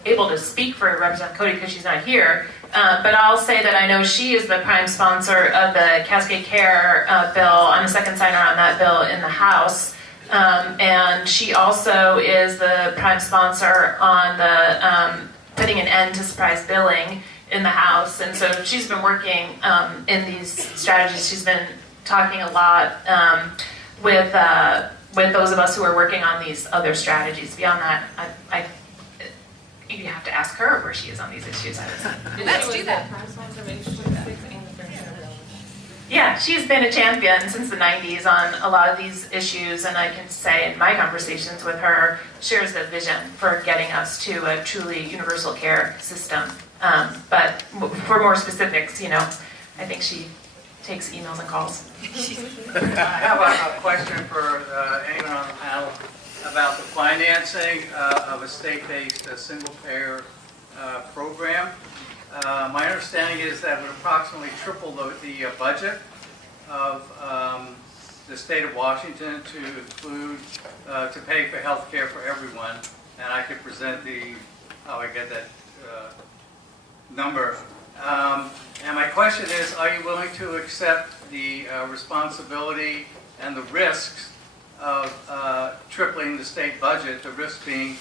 able to speak for Representative Cody because she's not here, but I'll say that I know she is the prime sponsor of the Cascade Care bill. I'm a second signer on that bill in the House, and she also is the prime sponsor on the putting an end to surprise billing in the House, and so she's been working in these strategies. She's been talking a lot with those of us who are working on these other strategies. Beyond that, you have to ask her where she is on these issues. Let's do that. Yeah, she's been a champion since the 90s on a lot of these issues, and I can say in my conversations with her, shares the vision for getting us to a truly universal care system. But for more specifics, I think she takes emails and calls. I have a question for anyone on the panel about the financing of a state-based single-payer program. My understanding is that it would approximately triple the budget of the state of Washington to include, to pay for health care for everyone. And I could present how I get that number. And my question is, are you willing to accept the responsibility and the risks of tripling the state budget, the risk being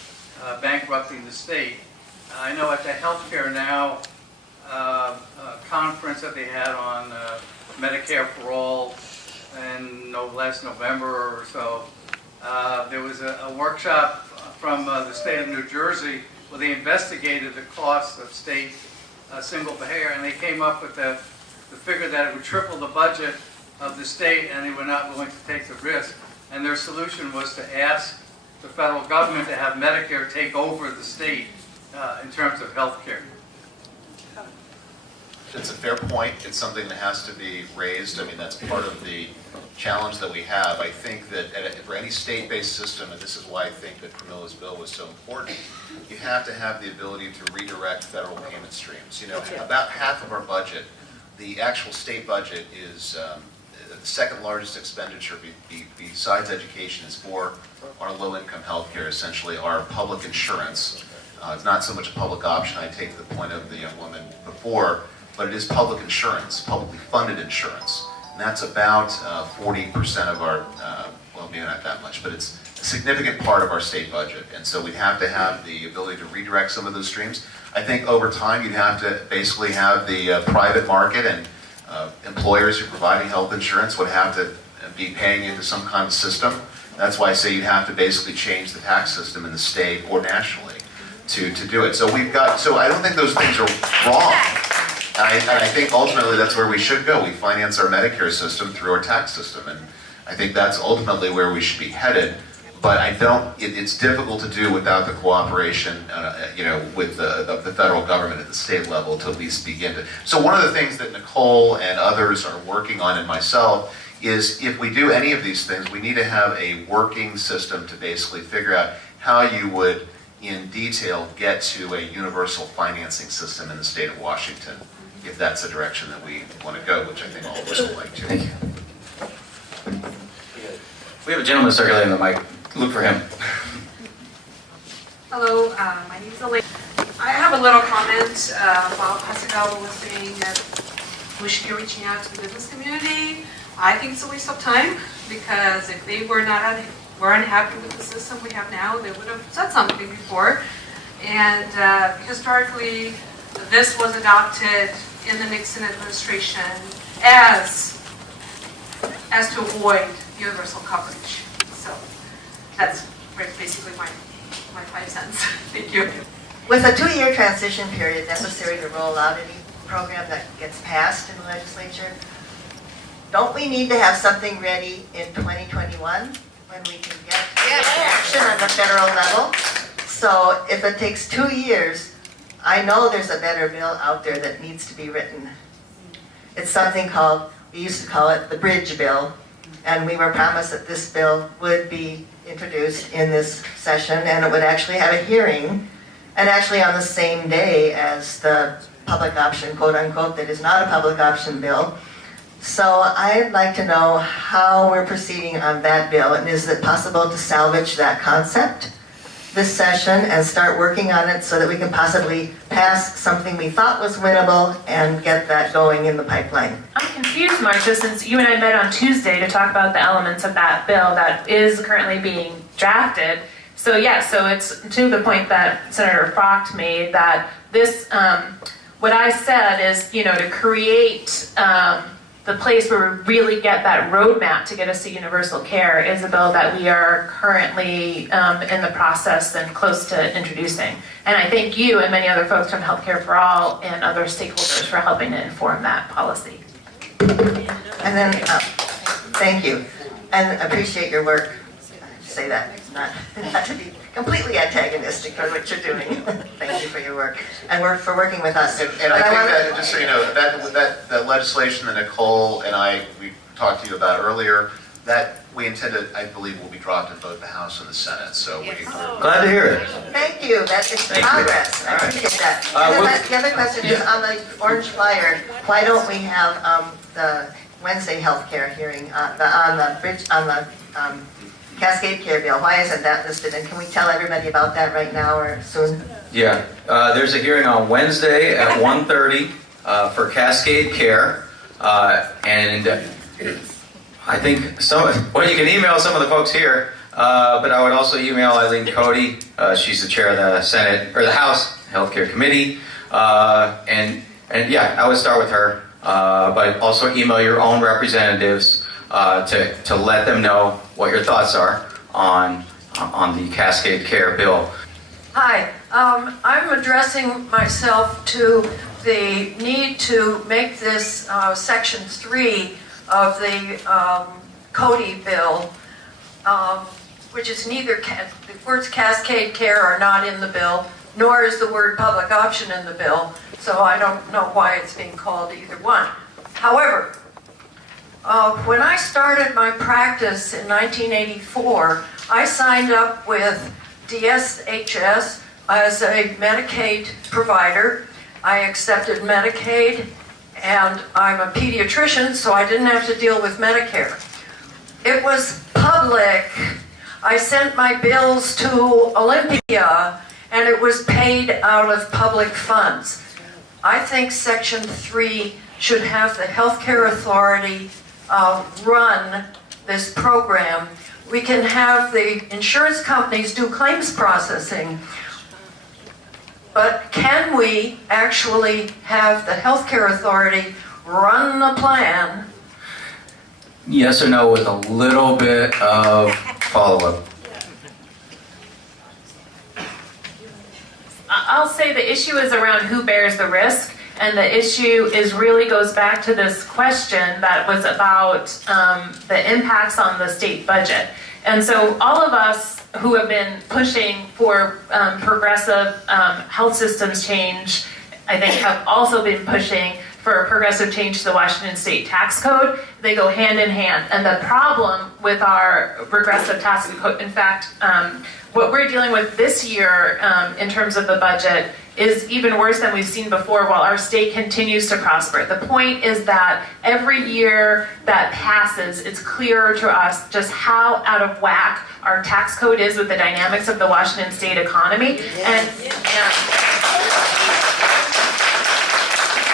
bankrupting the state? I know at the Healthcare Now conference that they had on Medicare for All in last November or so, there was a workshop from the state of New Jersey where they investigated the cost of state single payer, and they came up with the figure that it would triple the budget of the state, and they were not willing to take the risk. And their solution was to ask the federal government to have Medicare take over the state in terms of health care. It's a fair point. It's something that has to be raised. I mean, that's part of the challenge that we have. I think that for any state-based system, and this is why I think that Pramila's bill was so important, you have to have the ability to redirect federal payment streams. About half of our budget, the actual state budget is the second largest expenditure besides education is for our low-income healthcare, essentially our public insurance. It's not so much a public option, I take the point of the young woman before, but it is public insurance, publicly funded insurance. And that's about 40% of our, well, maybe not that much, but it's a significant part of our state budget. And so we'd have to have the ability to redirect some of those streams. I think over time you'd have to basically have the private market and employers who are providing health insurance would have to be paying into some kind of system. That's why I say you'd have to basically change the tax system in the state or nationally to do it. So I don't think those things are wrong. And I think ultimately that's where we should go. We finance our Medicare system through our tax system. And I think that's ultimately where we should be headed. But it's difficult to do without the cooperation, with the federal government at the state level to at least begin to. So one of the things that Nicole and others are working on, and myself, is if we do any of these things, we need to have a working system to basically figure out how you would, in detail, get to a universal financing system in the state of Washington, if that's the direction that we want to go, which I think all of us would like to. Thank you. We have a gentleman circulating the mic. Look for him. Hello, my name is Eileen. I have a little comment about Pascal was saying that we should be reaching out to the business community. I think it's a waste of time because if they were unhappy with the system we have now, they would have said something before. And historically, this was adopted in the Nixon administration as to avoid universal coverage. So that's basically my 5 cents. Thank you. With a 2-year transition period necessary to roll out any program that gets passed in the legislature, don't we need to have something ready in 2021 when we can get action on the federal level? So if it takes 2 years, I know there's a better bill out there that needs to be written. It's something called, we used to call it the bridge bill, and we were promised that this bill would be introduced in this session, and it would actually have a hearing, and actually on the same day as the public option, quote unquote, that is not a public option bill. So I'd like to know how we're proceeding on that bill, and is it possible to salvage that concept this session and start working on it so that we can possibly pass something we thought was winnable and get that going in the pipeline? I'm confused, Marcia, since you and I met on Tuesday to talk about the elements of that bill that is currently being drafted. So so it's to the point that Senator Frocht made that this, what I said is, to create the place where we really get that roadmap to get us to universal care is a bill that we are currently in the process and close to introducing. And I thank you and many other folks from Healthcare for All and other stakeholders for helping to inform that policy. And then, thank you, and appreciate your work. Say that, not to be completely antagonistic for what you're doing. Thank you for your work and for working with us. And I think that, just so you know, that the legislation that Nicole and we talked to you about earlier, that we intend to, I believe, will be dropped in both the House and the Senate. So Glad to hear it. Thank you. That's progress. I appreciate that. And then the other question is on the orange flyer. Why don't we have the Wednesday healthcare hearing on the Cascade Care bill? Why isn't that listed? And can we tell everybody about that right now or soon? Yeah, there's a hearing on Wednesday at 1:30 for Cascade Care, and I think you can email some of the folks here, but I would also email Eileen Cody. She's the chair of the Senate or the House Healthcare Committee, and yeah, I would start with her, but also email your own representatives to let them know what your thoughts are on the Cascade Care bill. Hi, I'm addressing myself to the need to make this Section 3 of the Cody bill, which is neither, the words Cascade Care are not in the bill, nor is the word public option in the bill, so I don't know why it's being called either one. However, when I started my practice in 1984, I signed up with DSHS as a Medicaid provider. I accepted Medicaid and I'm a pediatrician, so I didn't have to deal with Medicare. It was public. I sent my bills to Olympia, and it was paid out of public funds. I think Section 3 should have the healthcare authority run this program. We can have the insurance companies do claims processing, but can we actually have the healthcare authority run the plan? Yes or no with a little bit of follow-up. I'll say the issue is around who bears the risk, and the issue really goes back to this question that was about the impacts on the state budget. And so all of us who have been pushing for progressive health systems change, I think have also been pushing for progressive change to the Washington State tax code. They go hand in hand. And the problem with our regressive tax code, in fact, what we're dealing with this year in terms of the budget is even worse than we've seen before while our state continues to prosper. The point is that every year that passes, it's clearer to us just how out of whack our tax code is with the dynamics of the Washington State economy.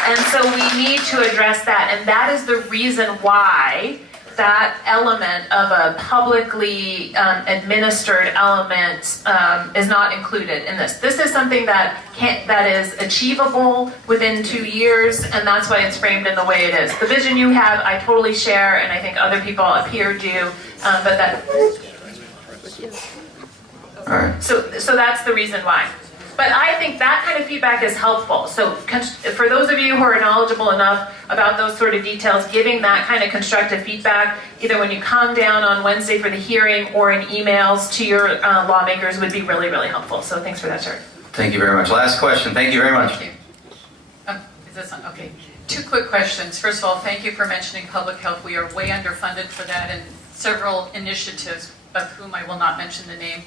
And so we need to address that, and that is the reason why that element of a publicly administered element is not included in this. This is something that is achievable within 2 years, and that's why it's framed in the way it is. The vision you have, I totally share, and I think other people up here do, but that. All right. So that's the reason why. But I think that kind of feedback is helpful. So for those of you who are knowledgeable enough about those sort of details, giving that kind of constructive feedback, either when you come down on Wednesday for the hearing or in emails to your lawmakers would be really, really helpful. So thanks for that, sir. Thank you very much. Last question. Thank you very much. Thank you. Is this on? Okay. 2 quick questions. First of all, thank you for mentioning public health. We are way underfunded for that, and several initiatives, of whom I will not mention the name,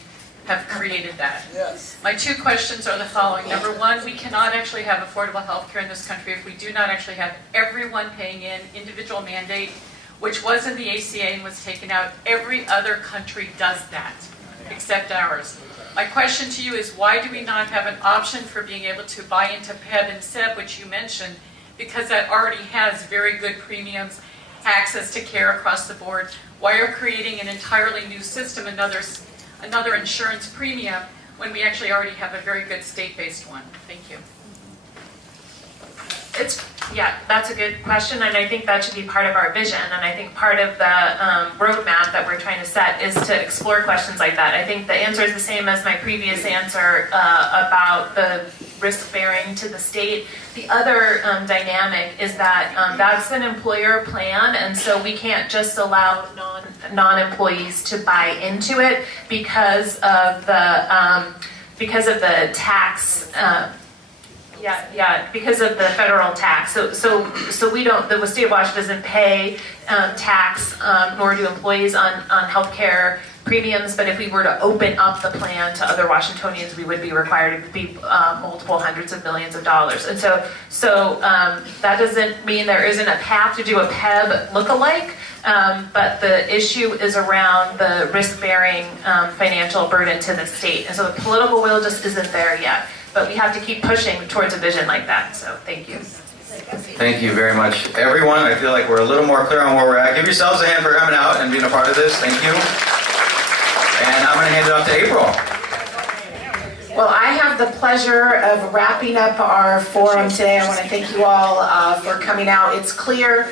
have created that. Yes. My 2 questions are the following. Number 1, we cannot actually have affordable health care in this country if we do not actually have everyone paying in individual mandate, which was in the ACA and was taken out. Every other country does that, except ours. My question to you is, why do we not have an option for being able to buy into PEB and SEB, which you mentioned, because that already has very good premiums, access to care across the board? Why are creating an entirely new system, another insurance premium, when we actually already have a very good state-based one? Thank you. Yeah, that's a good question, and I think that should be part of our vision, and I think part of the roadmap that we're trying to set is to explore questions like that. I think the answer is the same as my previous answer about the risk-bearing to the state. The other dynamic is that that's an employer plan, and so we can't just allow non-employees to buy into it because of the tax. Because of the federal tax. So we don't. The state of Washington doesn't pay tax, nor do employees on healthcare premiums. But if we were to open up the plan to other Washingtonians, we would be required to be multiple hundreds of millions of dollars. And so that doesn't mean there isn't a path to do a PEB lookalike. But the issue is around the risk-bearing financial burden to the state. And so the political will just isn't there yet. But we have to keep pushing towards a vision like that. So thank you. Thank you very much, everyone. I feel like we're a little more clear on where we're at. Give yourselves a hand for coming out and being a part of this. Thank you. And I'm going to hand it off to April. Well, I have the pleasure of wrapping up our forum today. I want to thank you all for coming out. It's clear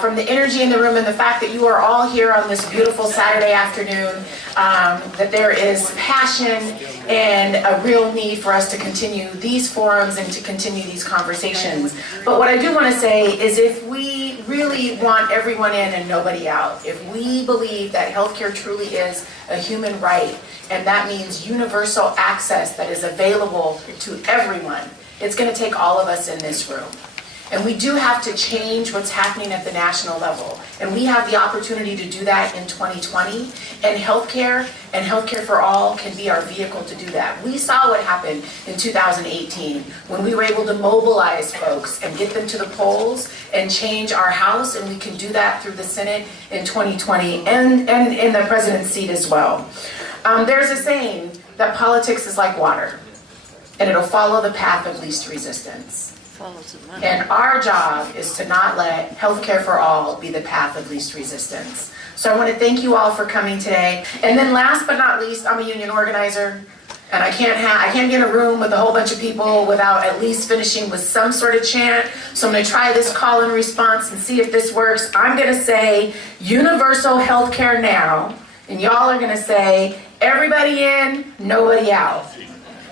from the energy in the room and the fact that you are all here on this beautiful Saturday afternoon that there is passion and a real need for us to continue these forums and to continue these conversations. But what I do want to say is if we really want everyone in and nobody out, if we believe that healthcare truly is a human right, and that means universal access that is available to everyone, it's going to take all of us in this room. And we do have to change what's happening at the national level. And we have the opportunity to do that in 2020. And healthcare for all can be our vehicle to do that. We saw what happened in 2018 when we were able to mobilize folks and get them to the polls and change our House. And we can do that through the Senate in 2020 and in the president's seat as well. There's a saying that politics is like water, and it'll follow the path of least resistance. And our job is to not let healthcare for all be the path of least resistance. So I want to thank you all for coming today. And then last but not least, I'm a union organizer, and I can't get in a room with a whole bunch of people without at least finishing with some sort of chant. So I'm going to try this call and response and see if this works. I'm going to say universal healthcare now, and y'all are going to say everybody in, nobody out.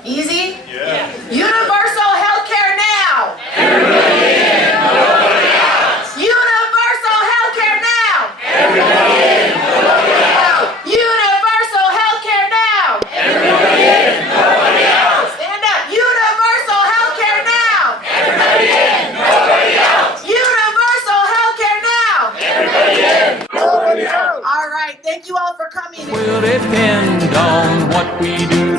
Easy? Yeah. Universal healthcare now. Everybody in, nobody out. Universal healthcare now. Everybody in, nobody out. Universal healthcare now. Everybody in, nobody out. Stand up. Universal healthcare now. Everybody in, nobody out. Universal healthcare now. Everybody in, nobody out. All right. Thank you all for coming. Will depend on what we do